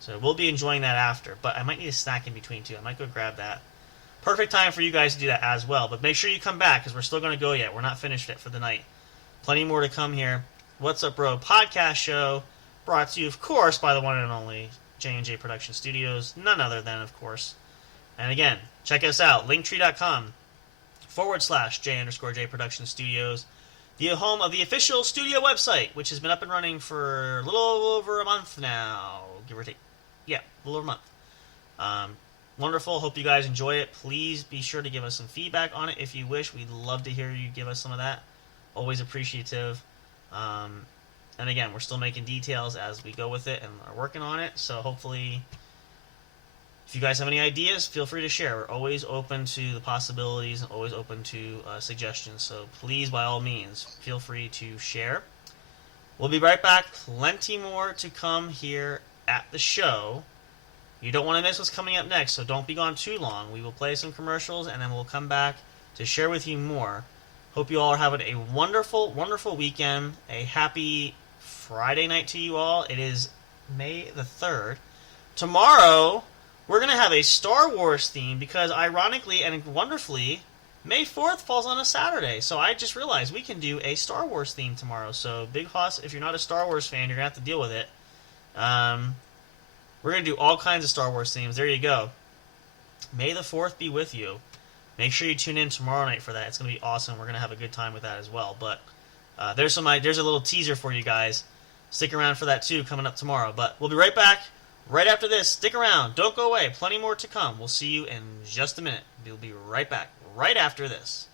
So we'll be enjoying that after. But I might need a snack in between, too. I might go grab that. perfect time for you guys to do that as well. But make sure you come back, because we're still going to go yet. We're not finished it for the night. Plenty more to come here. What's Up Bro podcast show, brought to you, of course, by the one and only J&J Production Studios. None other than, of course. And again, check us out, linktree.com/J_J Production Studios. The home of the official studio website, which has been up and running for a little over a month now, give or take. Yeah, a little over a month. Wonderful. Hope you guys enjoy it. Please be sure to give us some feedback on it if you wish. We'd love to hear you give us some of that. Always appreciative. And again, we're still making details as we go with it and are working on it. So hopefully, if you guys have any ideas, feel free to share. We're always open to the possibilities and always open to suggestions. So please, by all means, feel free to share. We'll be right back. Plenty more to come here at the show. You don't want to miss what's coming up next, so don't be gone too long. We will play some commercials, and then we'll come back to share with you more. Hope you all are having a wonderful, wonderful weekend. A happy Friday night to you all. It is May the 3rd. Tomorrow, we're going to have a Star Wars theme because, ironically and wonderfully, May 4th falls on a Saturday. So I just realized we can do a Star Wars theme tomorrow. So, Bighoss, if you're not a Star Wars fan, you're going to have to deal with it. We're going to do all kinds of Star Wars themes. There you go. May the 4th be with you. Make sure you tune in tomorrow night for that. It's going to be awesome. We're going to have a good time with that as well. But there's a little teaser for you guys. Stick around for that too, coming up tomorrow. But we'll be right back right after this. Stick around. Don't go away. Plenty more to come. We'll see you in just a minute. We'll be right back right after this.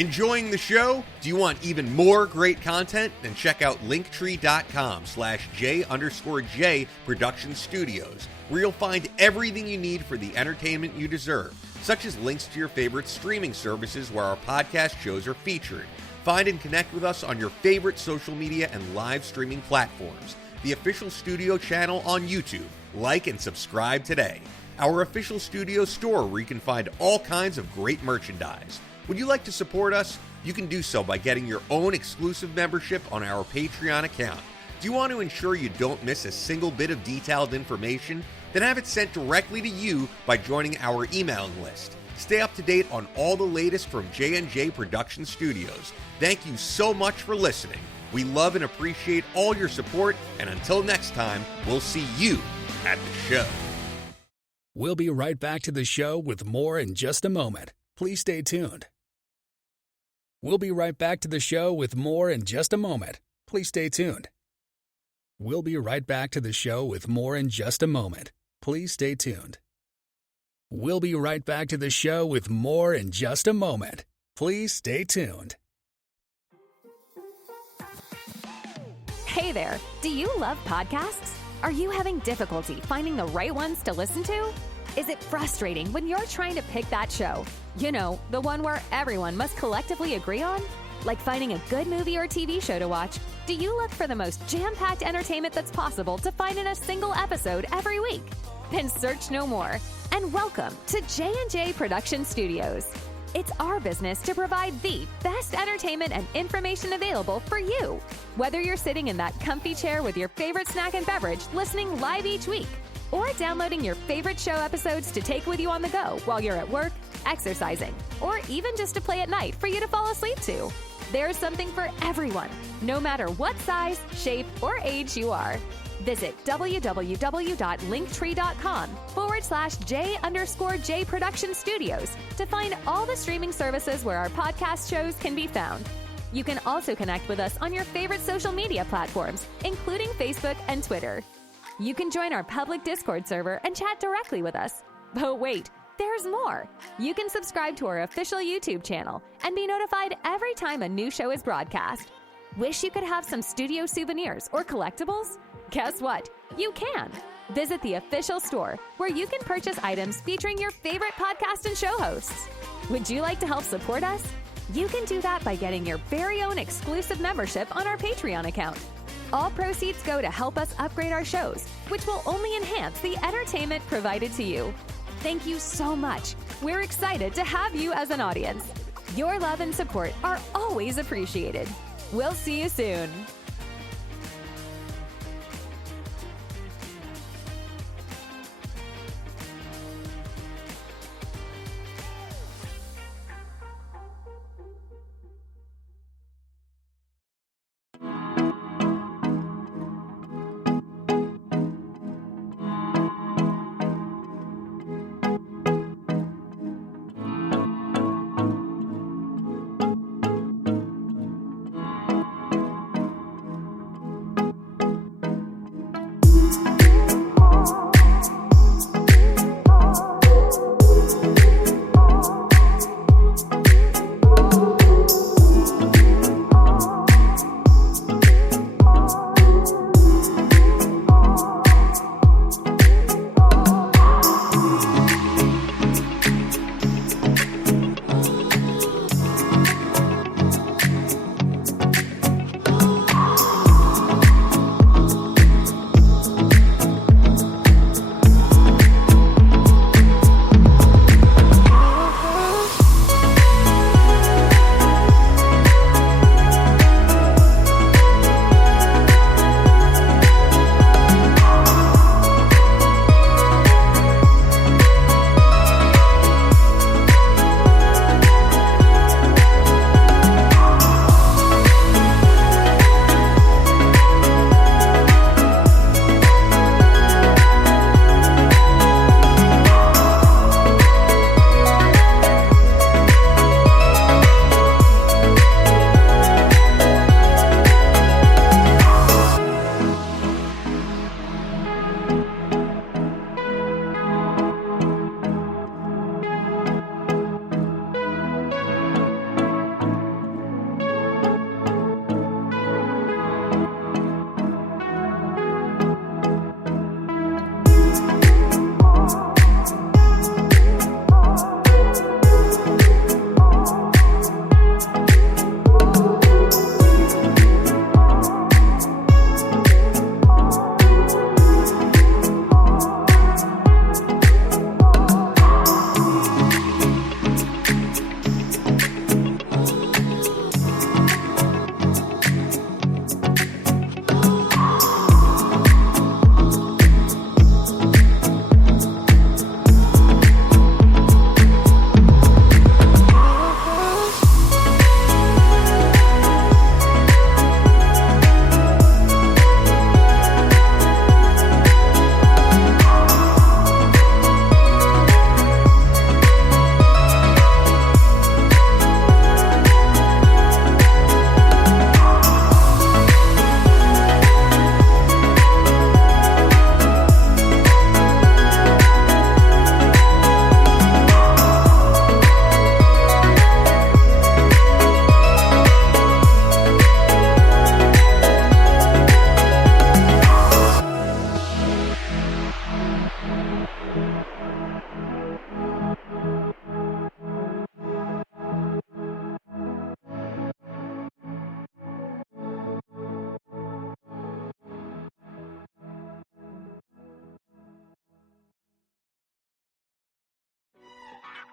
Enjoying the show? Do you want even more great content? Then check out linktree.com/J_J Production Studios, where you'll find everything you need for the entertainment you deserve, such as links to your favorite streaming services where our podcast shows are featured. Find and connect with us on your favorite social media and live streaming platforms. The official studio channel on YouTube. Like and subscribe today. Our official studio store where you can find all kinds of great merchandise. Would you like to support us? You can do so by getting your own exclusive membership on our Patreon account. Do you want to ensure you don't miss a single bit of detailed information? Then have it sent directly to you by joining our emailing list. Stay up to date on all the latest from J&J Production Studios. Thank you so much for listening. We love and appreciate all your support, and until next time, we'll see you at the show. We'll be right back to the show with more in just a moment. Please stay tuned. We'll be right back to the show with more in just a moment. Please stay tuned. We'll be right back to the show with more in just a moment. Please stay tuned. We'll be right back to the show with more in just a moment. Please stay tuned. Hey there, do you love podcasts? Are you having difficulty finding the right ones to listen to? Is it frustrating when you're trying to pick that show? You know, the one where everyone must collectively agree on? Like finding a good movie or TV show to watch, do you look for the most jam-packed entertainment that's possible to find in a single episode every week? Then search no more, and welcome to J&J Production Studios. It's our business to provide the best entertainment and information available for you. Whether you're sitting in that comfy chair with your favorite snack and beverage listening live each week, or downloading your favorite show episodes to take with you on the go while you're at work, exercising, or even just to play at night for you to fall asleep to. There's something for everyone, no matter what size, shape, or age you are. Visit www.linktree.com/J_J Production Studios to find all the streaming services where our podcast shows can be found. You can also connect with us on your favorite social media platforms, including Facebook and Twitter. You can join our public Discord server and chat directly with us. But wait, there's more. You can subscribe to our official YouTube channel and be notified every time a new show is broadcast. Wish you could have some studio souvenirs or collectibles? Guess what? You can. Visit the official store where you can purchase items featuring your favorite podcast and show hosts. Would you like to help support us? You can do that by getting your very own exclusive membership on our Patreon account. All proceeds go to help us upgrade our shows, which will only enhance the entertainment provided to you. Thank you so much. We're excited to have you as an audience. Your love and support are always appreciated. We'll see you soon.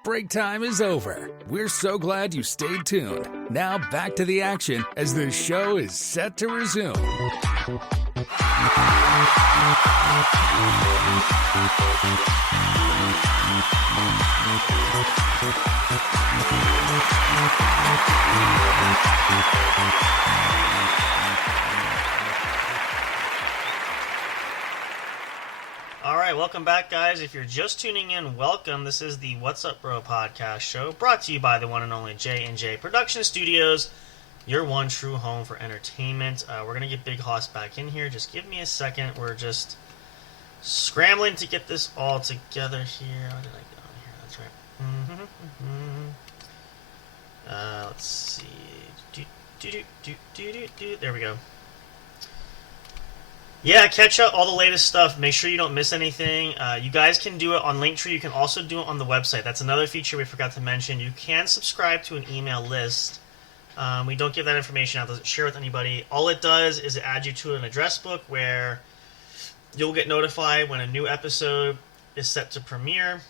break time is over. We're so glad you stayed tuned. Now back to the action as the show is set to resume. Alright, welcome back, guys. If you're just tuning in, welcome. This is the What's Up Bro podcast show, brought to you by the one and only J&J Production Studios, your one true home for entertainment. We're going to get Bighoss back in here. Just give me a second. We're just scrambling to get this all together here. How did I get on here? That's right. Let's see. There we go. Yeah, catch up all the latest stuff. Make sure you don't miss anything. You guys can do it on Linktree. You can also do it on the website. That's another feature we forgot to mention. You can subscribe to an email list. We don't give that information out. Doesn't share with anybody. All it does is it adds you to an address book where you'll get notified when a new episode is set to premiere.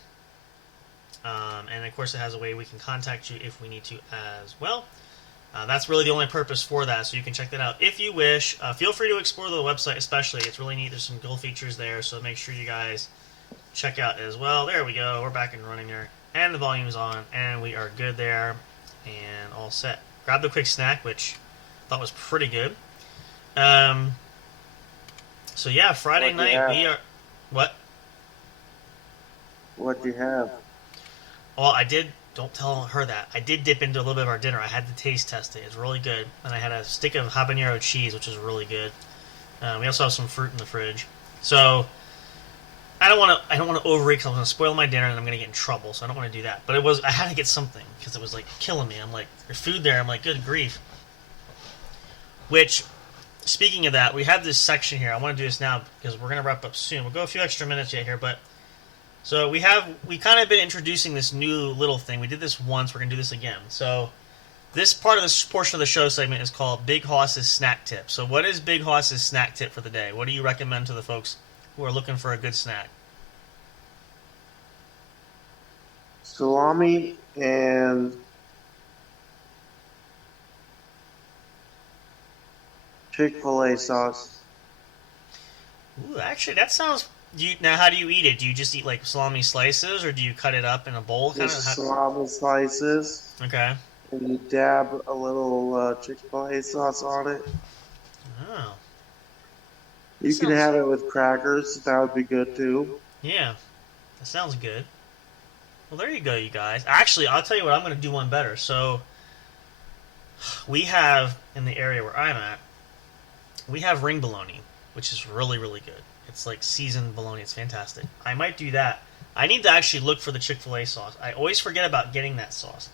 And of course, it has a way we can contact you if we need to as well. That's really the only purpose for that, so you can check that out if you wish. Feel free to explore the website especially. It's really neat. There's some cool features there, so make sure you guys check out as well. There we go. We're back and running there. And the volume's on, and we are good there and all set. Grabbed a quick snack, which I thought was pretty good. So, yeah, Friday night we are... What? What'd you have? Well, I did... Don't tell her that. I did dip into a little bit of our dinner. I had to taste test it. It's really good. And I had a stick of habanero cheese, which is really good. We also have some fruit in the fridge. So I don't want to overeat because I'm going to spoil my dinner and I'm going to get in trouble. So I don't want to do that. But I had to get something because it was like killing me. I'm like, there's food there. I'm like, good grief. Which, speaking of that, we have this section here. I want to do this now because we're going to wrap up soon. We'll go a few extra minutes yet here, but. So we kind of been introducing this new little thing. We did this once. We're going to do this again. So this part of this portion of the show segment is called Big Hoss's Snack Tip. So what is Big Hoss's snack tip for the day? What do you recommend to the folks who are looking for a good snack? Salami and Chick-fil-A sauce. Ooh, actually, that sounds... Now, how do you eat it? Do you just eat like salami slices, or do you cut it up in a bowl? Just salami slices. Okay. And you dab a little Chick-fil-A sauce on it. Oh. You can have it with crackers. That would be good too. Yeah, that sounds good. Well, there you go, you guys. Actually, I'll tell you what. I'm going to do one better. So we have in the area where I'm at, we have ring bologna, which is really, really good. It's like seasoned bologna. It's fantastic. I might do that. I need to actually look for the Chick-fil-A sauce. I always forget about getting that sauce.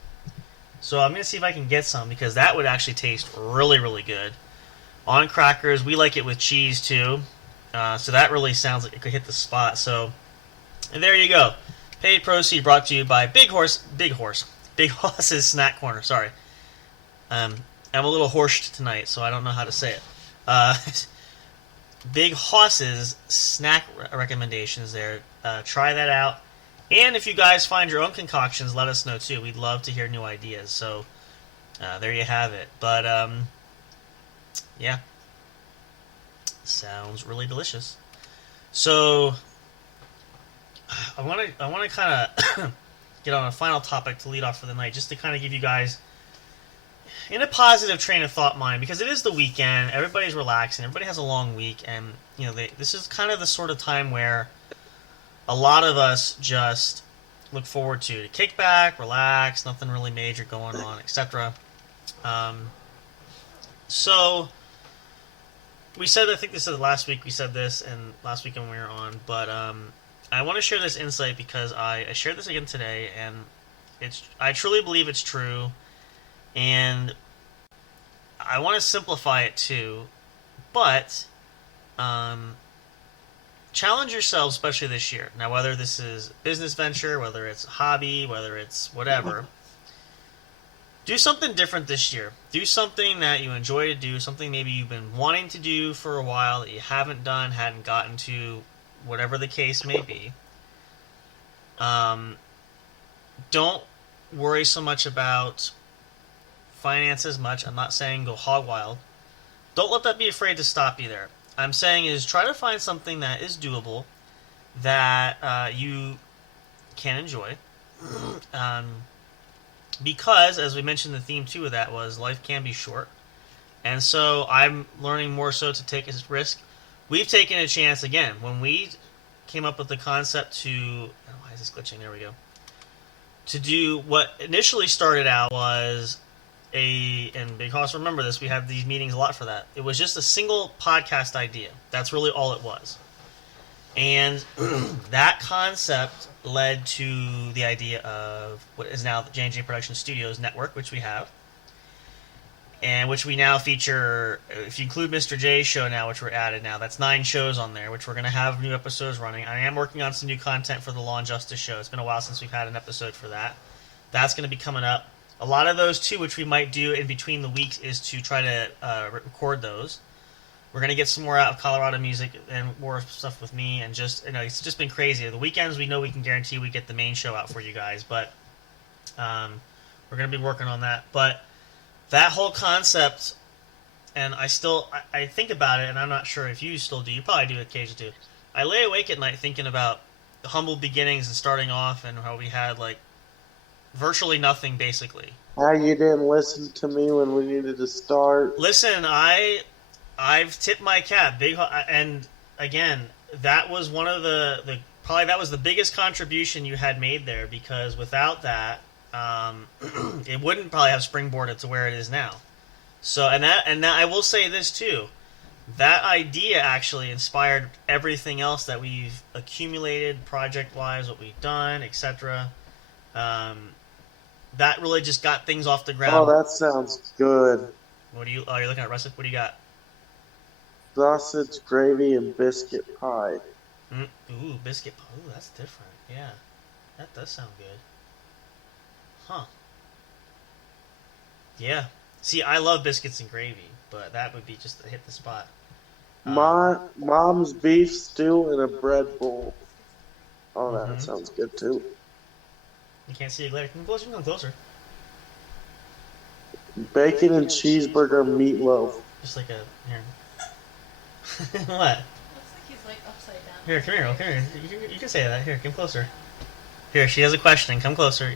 So I'm going to see if I can get some because that would actually taste really, really good. On crackers, we like it with cheese too. So that really sounds like it could hit the spot. So and there you go. Paid proceed brought to you by Bighoss's Snack Corner. Sorry. I'm a little hoarse tonight, so I don't know how to say it. Bighoss's snack recommendations there. Try that out. And if you guys find your own concoctions, let us know too. We'd love to hear new ideas. So there you have it. But yeah, sounds really delicious. So I want to kind of get on a final topic to lead off for the night, just to kind of give you guys in a positive train of thought mind, because it is the weekend, everybody's relaxing, everybody has a long week, and you know this is kind of the sort of time where a lot of us just look forward to kick back, relax, nothing really major going on, etc. So we said, I think this is last week we said this, and last week when we were on, but I want to share this insight because I shared this again today, and I truly believe it's true. And I want to simplify it too, but challenge yourself, especially this year. Now, whether this is a business venture, whether it's a hobby, whether it's whatever, do something different this year. Do something that you enjoy to do, something maybe you've been wanting to do for a while that you haven't done, hadn't gotten to, whatever the case may be. don't worry so much about finances much. I'm not saying go hog wild. Don't let that be afraid to stop you there. I'm saying is try to find something that is doable, that you can enjoy. Because, as we mentioned, the theme too of that was life can be short. And so I'm learning more so to take a risk. We've taken a chance again. When we came up with the concept to... Oh, why is this glitching? There we go. To do what initially started out was and Bighoss, remember this, we have these meetings a lot for that. It was just a single podcast idea. That's really all it was. And that concept led to the idea of what is now the J&J Production Studios Network, which we have. And which we now feature, if you include Mr. J's show now, which we're added now, that's 9 shows on there, which we're going to have new episodes running. I am working on some new content for the Law and Justice show. It's been a while since we've had an episode for that. That's going to be coming up. A lot of those, too, which we might do in between the weeks, is to try to record those. We're going to get some more out of Colorado music and more stuff with me. And just, it's just been crazy. The weekends, we know we can guarantee we get the main show out for you guys. But we're going to be working on that. But that whole concept, and I think about it, and I'm not sure if you still do. You probably do occasionally too. I lay awake at night thinking about the humble beginnings and starting off and how we had, virtually nothing, basically. How you didn't listen to me when we needed to start. Listen, I've tipped my cap. And again, that was one of the probably that was the biggest contribution you had made there, because without that, it wouldn't probably have springboarded to where it is now. So, and that I will say this too, that idea actually inspired everything else that we've accumulated project-wise, what we've done, etc. That really just got things off the ground. Oh, that sounds good. You're looking at recipe. What do you got? Sausage, gravy, and biscuit pie. Ooh, biscuit pie. Ooh, that's different. Yeah, that does sound good. Huh. Yeah. See, I love biscuits and gravy, but that would be just to hit the spot. My mom's beef stew in a bread bowl. Oh, that sounds good too. You can't see it later. Come closer. Come closer. Bacon and cheeseburger meatloaf. Just like a here. What? Looks like he's upside down. Here, come here. Come here. You can say that. Here, come closer. Here, she has a question. Come closer.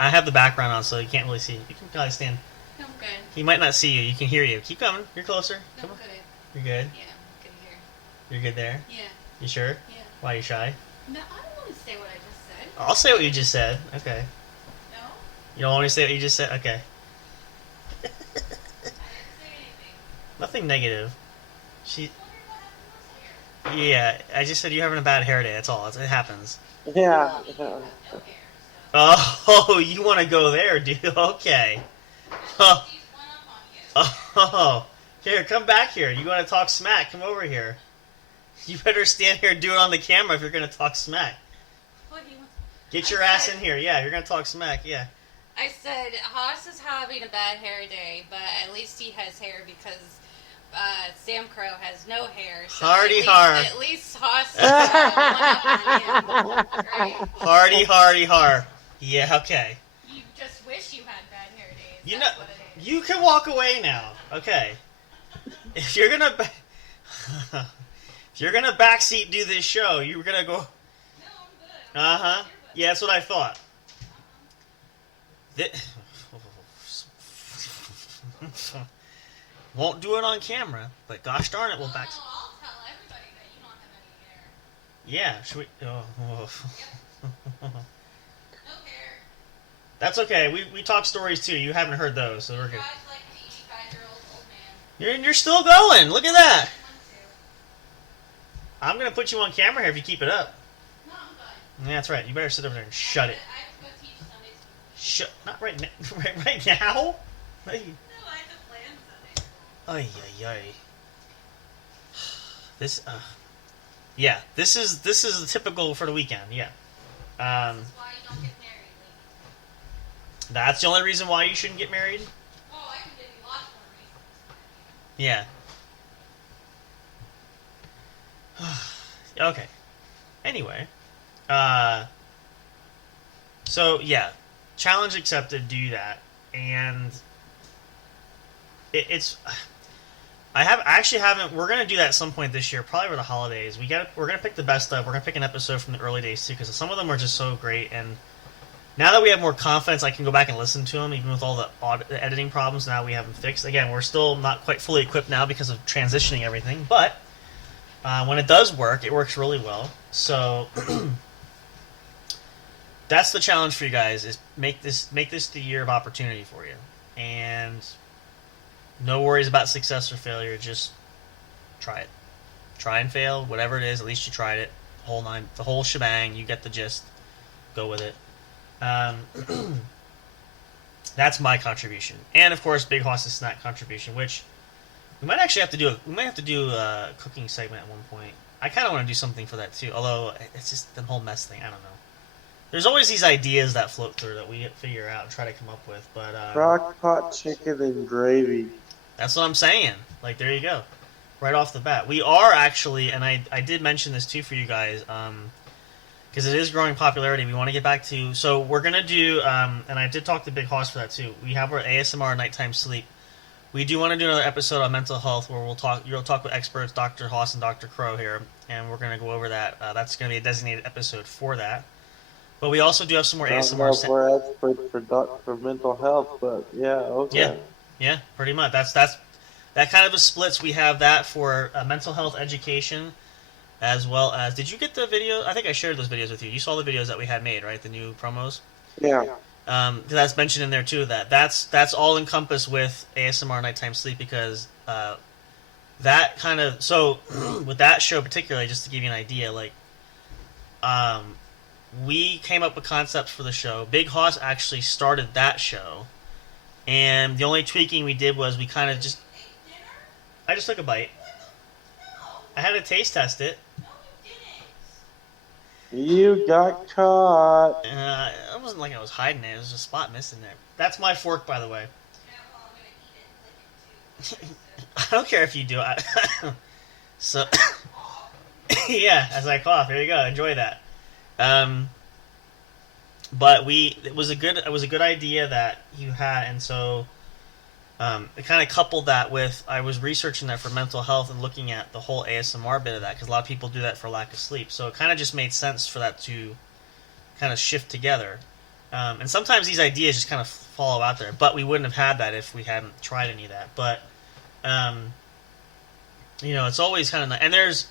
I have the background on, so you can't really see. You can probably stand. I'm good. He might not see you. You can hear you. Keep coming. You're closer. I'm Come on. good. You're good. Yeah, I'm good here. You're good there. Yeah. You sure? Yeah. Why are you shy? No, I don't want to say what I just said. I'll say what you just said. Okay. No? You don't want me to say what you just said? Okay. I didn't say anything. Nothing negative. I was wondering what happened this year. Yeah, I just said you're having a bad hair day. That's all. It happens. Yeah. You have no hair, so. Oh, you want to go there, dude? Okay. Oh, He's one up on you. oh, here, come back here. You want to talk smack? Come over here. You better stand here and do it on the camera if you're going to talk smack. What do you want? Get your ass in here. Yeah, you're going to talk smack. Yeah. I said Haas is having a bad hair day, but at least he has hair because Samcro has no hair. So Hardy har. At least Haas is one up on him. Right? Hardy har. Yeah, okay. You just wish you had bad hair days. You know, That's what it is. you can walk away now. Okay. If you're gonna, backseat do this show, you're gonna go. No, I'm good. Yeah, that's what I thought. Won't do it on camera, but gosh darn it, we'll back. No, I'll tell everybody that you don't have any hair. Yeah, should we? Oh. No hair. That's okay. We talk stories too. You haven't heard those, so we're good. Drives like an 85-year-old old man. You're still going. Look at that. Want to. I'm gonna put you on camera here if you keep it up. No, I'm fine. Yeah, that's right. You better sit over there and shut it. I have to go teach Sunday school. Shut. Not right now. Right now. Hey. No, I have to plan Sunday school. Ay ay ay. This. Yeah. This is typical for the weekend. Yeah. That's why you don't get married, lady. That's the only reason why you shouldn't get married. Oh, I can give you lots more reasons. Yeah. Okay. Anyway, so yeah, challenge accepted. Do that, and it's. I actually haven't. We're gonna do that at some point this year, probably over the holidays. We're gonna pick the best of. We're gonna pick an episode from the early days too, because some of them are just so great. And now that we have more confidence, I can go back and listen to them, even with all the editing problems. Now we have them fixed. Again, we're still not quite fully equipped now because of transitioning everything, but when it does work, it works really well. So that's the challenge for you guys: is make this the year of opportunity for you, and no worries about success or failure. Just try it, try and fail, whatever it is. At least you tried it, the whole shebang. You get the gist. Go with it. That's my contribution, and of course, Bighoss's snack contribution, which we might actually have to do. We might have to do a cooking segment at one point. I kind of want to do something for that too, although it's just the whole mess thing. I don't know. There's always these ideas that float through that we figure out and try to come up with, but crock pot chicken and gravy. That's what I'm saying. Like, there you go, right off the bat. We are actually, and I did mention this too for you guys. Because it is growing popularity. We want to get back to... So we're going to do... and I did talk to Bighoss for that, too. We have our ASMR nighttime sleep. We do want to do another episode on mental health where you'll talk with experts, Dr. Hoss and Dr. Crow here, and we're going to go over that. That's going to be a designated episode for that. But we also do have some more ASMR... I don't know if we're experts for mental health, but yeah, okay. Yeah, pretty much. That's that kind of a splits. We have that for mental health education... As well as, did you get the video? I think I shared those videos with you. You saw the videos that we had made, right? The new promos? Yeah. That's mentioned in there too. That's all encompassed with ASMR nighttime sleep because that kind of... So, with that show particularly, just to give you an idea, like, we came up with concepts for the show. Bighoss actually started that show. And the only tweaking we did was we kind of just... I just took a bite. I had to taste test it. You got caught. It wasn't like I was hiding it. It was a spot missing there. That's my fork, by the way. I don't care if you do. So, yeah, as I cough, here you go. Enjoy that. But it was a good idea that you had, and so it kind of coupled that with, I was researching that for mental health and looking at the whole ASMR bit of that, because a lot of people do that for lack of sleep. So it kind of just made sense for that to kind of shift together. And sometimes these ideas just kind of follow out there, but we wouldn't have had that if we hadn't tried any of that. But, it's always kind of nice. And I've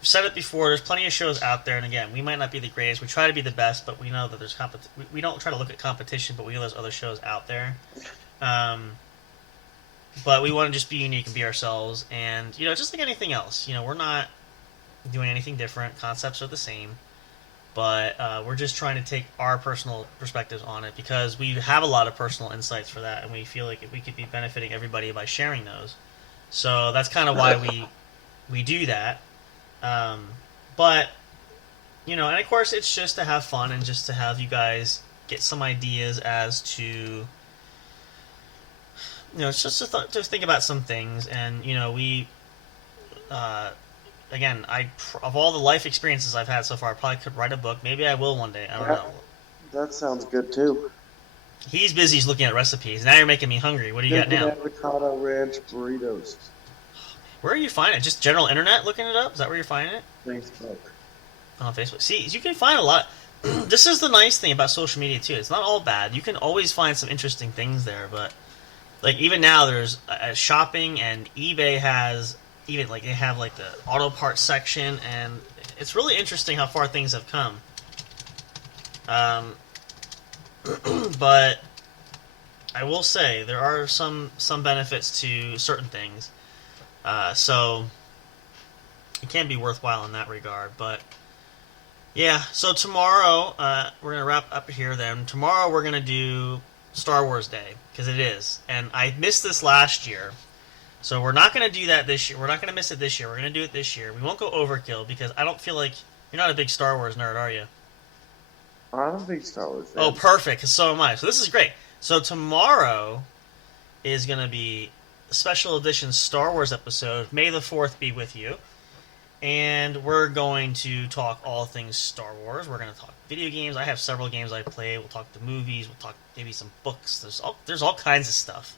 said it before, there's plenty of shows out there, and again, we might not be the greatest. We try to be the best, but we know that there's we don't try to look at competition, but we know there's other shows out there. But we want to just be unique and be ourselves, and, just like anything else, we're not doing anything different. Concepts are the same, but we're just trying to take our personal perspectives on it, because we have a lot of personal insights for that, and we feel like we could be benefiting everybody by sharing those. So that's kind of why we do that. But, and of course it's just to have fun and just to have you guys get some ideas as to... it's just to think about some things, and we, again, of all the life experiences I've had so far, I probably could write a book. Maybe I will one day. I don't know. That sounds good too. He's busy. He's looking at recipes. Now you're making me hungry. What do you got now? Avocado ranch burritos. Where are you finding it? Just general internet looking it up? Is that where you're finding it? Facebook. On Facebook. See, you can find a lot. This is the nice thing about social media too. It's not all bad. You can always find some interesting things there, but. Like, even now, there's shopping, and eBay has, they have, the auto parts section, and it's really interesting how far things have come. But I will say, there are some benefits to certain things. So, it can be worthwhile in that regard, but... Yeah, so tomorrow, we're going to wrap up here then. Tomorrow, we're going to do Star Wars Day, because it is. And I missed this last year, so we're not going to do that this year. We're not going to miss it this year. We're going to do it this year. We won't go overkill, because I don't feel like... You're not a big Star Wars nerd, are you? I'm a big Star Wars fan. Oh, perfect, because so am I. So this is great. So tomorrow is going to be a special edition Star Wars episode. May the 4th be with you. And we're going to talk all things Star Wars. We're going to talk video games. I have several games I play. We'll talk the movies. We'll talk maybe some books. There's all kinds of stuff.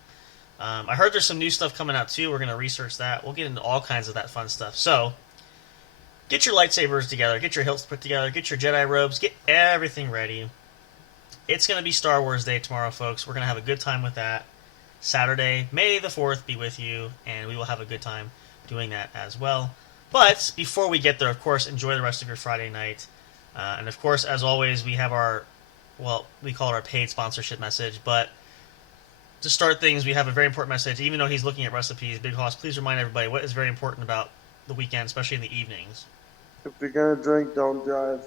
I heard there's some new stuff coming out too. We're going to research that. We'll get into all kinds of that fun stuff. So, get your lightsabers together. Get your hilts put together. Get your Jedi robes. Get everything ready. It's going to be Star Wars Day tomorrow, folks. We're going to have a good time with that. Saturday, May the 4th be with you, and we will have a good time doing that as well. But before we get there, of course, enjoy the rest of your Friday night. And of course, as always, we have we call it our paid sponsorship message, but to start things, we have a very important message. Even though he's looking at recipes, Bighoss, please remind everybody what is very important about the weekend, especially in the evenings. If you're going to drink, don't drive.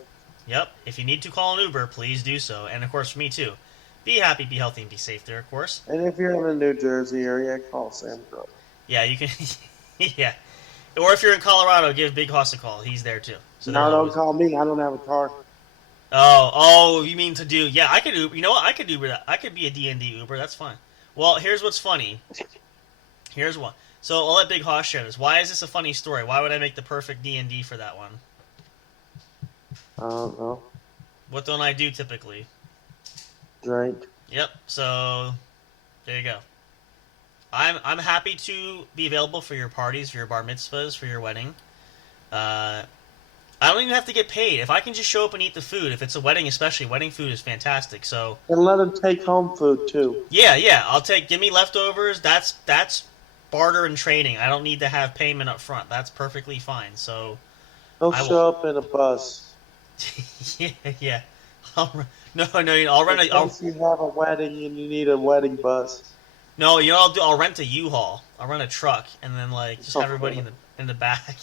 Yep. If you need to call an Uber, please do so. And, of course, for me, too. Be happy, be healthy, and be safe there, of course. And if you're in the New Jersey area, call Samcro. Yeah, you can. Yeah. Or if you're in Colorado, give Bighoss a call. He's there, too. So no, don't call me. I don't have a car. Oh, you mean to do... Yeah, I could Uber. You know what? I could Uber that. I could be a D&D Uber. That's fine. Well, here's what's funny. Here's one. So I'll let Bighoss share this. Why is this a funny story? Why would I make the perfect D&D for that one? I don't know. What don't I do typically? Drink. Yep. So there you go. I'm happy to be available for your parties, for your bar mitzvahs, for your wedding. I don't even have to get paid. If I can just show up and eat the food, if it's a wedding especially, wedding food is fantastic. So and let them take home food too. Yeah. Give me leftovers. That's barter and trading. I don't need to have payment up front. That's perfectly fine. So They'll show up in a bus. yeah. I'll rent a. If you have a wedding and you need a wedding bus. No, you know what I'll do? I'll rent a U-Haul. I'll rent a truck and then just have everybody in the back.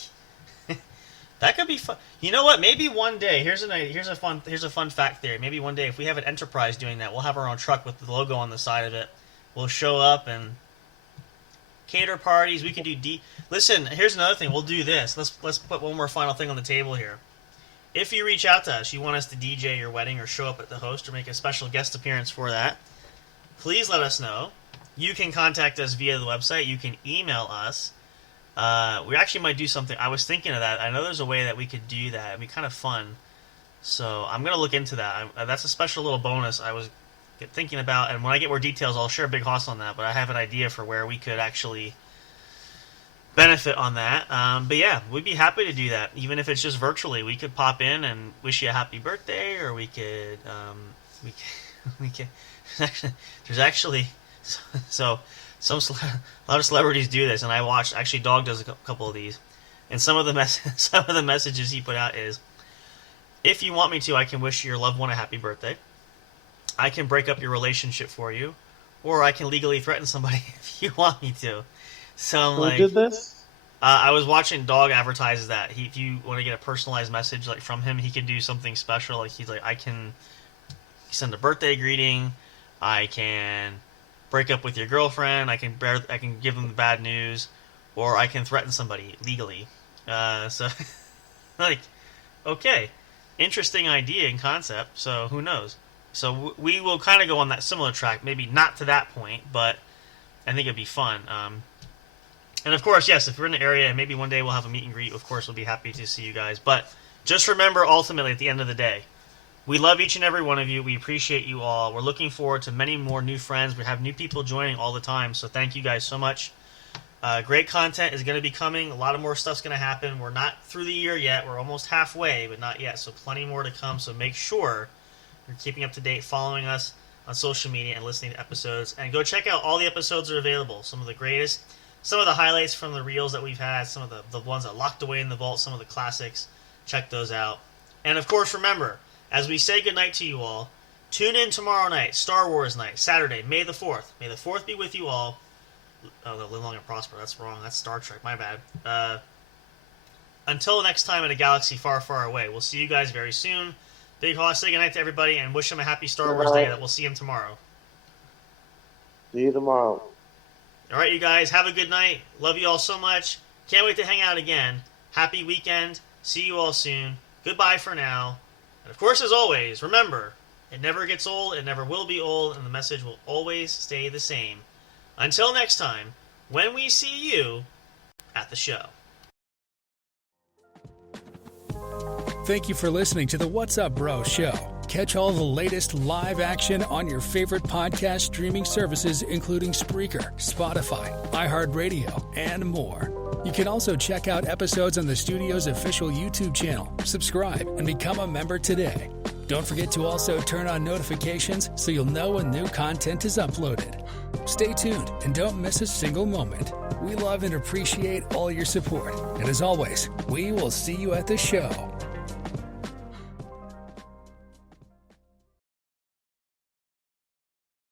That could be fun. You know what? Maybe one day. Here's a fun fact theory. Maybe one day, if we have an enterprise doing that, we'll have our own truck with the logo on the side of it. We'll show up and cater parties. We can do Listen, here's another thing. We'll do this. Let's put one more final thing on the table here. If you reach out to us, you want us to DJ your wedding or show up at the host or make a special guest appearance for that, please let us know. You can contact us via the website. You can email us. We actually might do something. I was thinking of that. I know there's a way that we could do that. It'd be kind of fun. So I'm going to look into that. That's a special little bonus I was thinking about. And when I get more details, I'll share Bighoss on that. But I have an idea for where we could actually benefit on that. But yeah, we'd be happy to do that. Even if it's just virtually. We could pop in and wish you a happy birthday. Or we could... There's actually... So... a lot of celebrities do this, and I watched. Actually, Dog does a couple of these, and some of the messages he put out is, if you want me to, I can wish your loved one a happy birthday. I can break up your relationship for you, or I can legally threaten somebody if you want me to. So I'm Who did this? I was watching. Dog advertises that if you want to get a personalized message from him, he can do something special. He's like, I can send a birthday greeting. I can break up with your girlfriend. I can give them the bad news, or I can threaten somebody legally. So, okay, interesting idea and concept. So who knows? So we will kind of go on that similar track. Maybe not to that point, but I think it'd be fun. And of course, yes, if we're in the area, maybe one day we'll have a meet and greet. Of course, we'll be happy to see you guys. But just remember, ultimately, at the end of the day, we love each and every one of you. We appreciate you all. We're looking forward to many more new friends. We have new people joining all the time, so thank you guys so much. Great content is going to be coming. A lot of more stuff's going to happen. We're not through the year yet. We're almost halfway, but not yet, so plenty more to come. So make sure you're keeping up to date, following us on social media, and listening to episodes. And go check out all the episodes that are available. Some of the greatest, some of the highlights from the reels that we've had, some of the ones that locked away in the vault, some of the classics. Check those out. And of course, remember, as we say goodnight to you all, tune in tomorrow night, Star Wars night, Saturday, May the 4th. May the 4th be with you all. Oh, no, live long and prosper. That's wrong. That's Star Trek. My bad. Until next time in a galaxy far, far away. We'll see you guys very soon. Bighoss, say goodnight to everybody and wish them a happy Star Wars day that we'll see them tomorrow. See you tomorrow. All right, you guys. Have a good night. Love you all so much. Can't wait to hang out again. Happy weekend. See you all soon. Goodbye for now. And of course, as always, remember, it never gets old, it never will be old, and the message will always stay the same. Until next time, when we see you at the show. Thank you for listening to the What's Up Bro show. catch all the latest live action on your favorite podcast streaming services, including Spreaker, Spotify, iHeartRadio, and more. You can also check out episodes on the studio's official YouTube channel. Subscribe and become a member today. Don't forget to also turn on notifications so you'll know when new content is uploaded. Stay tuned and don't miss a single moment. We love and appreciate all your support. And as always, we will see you at the show.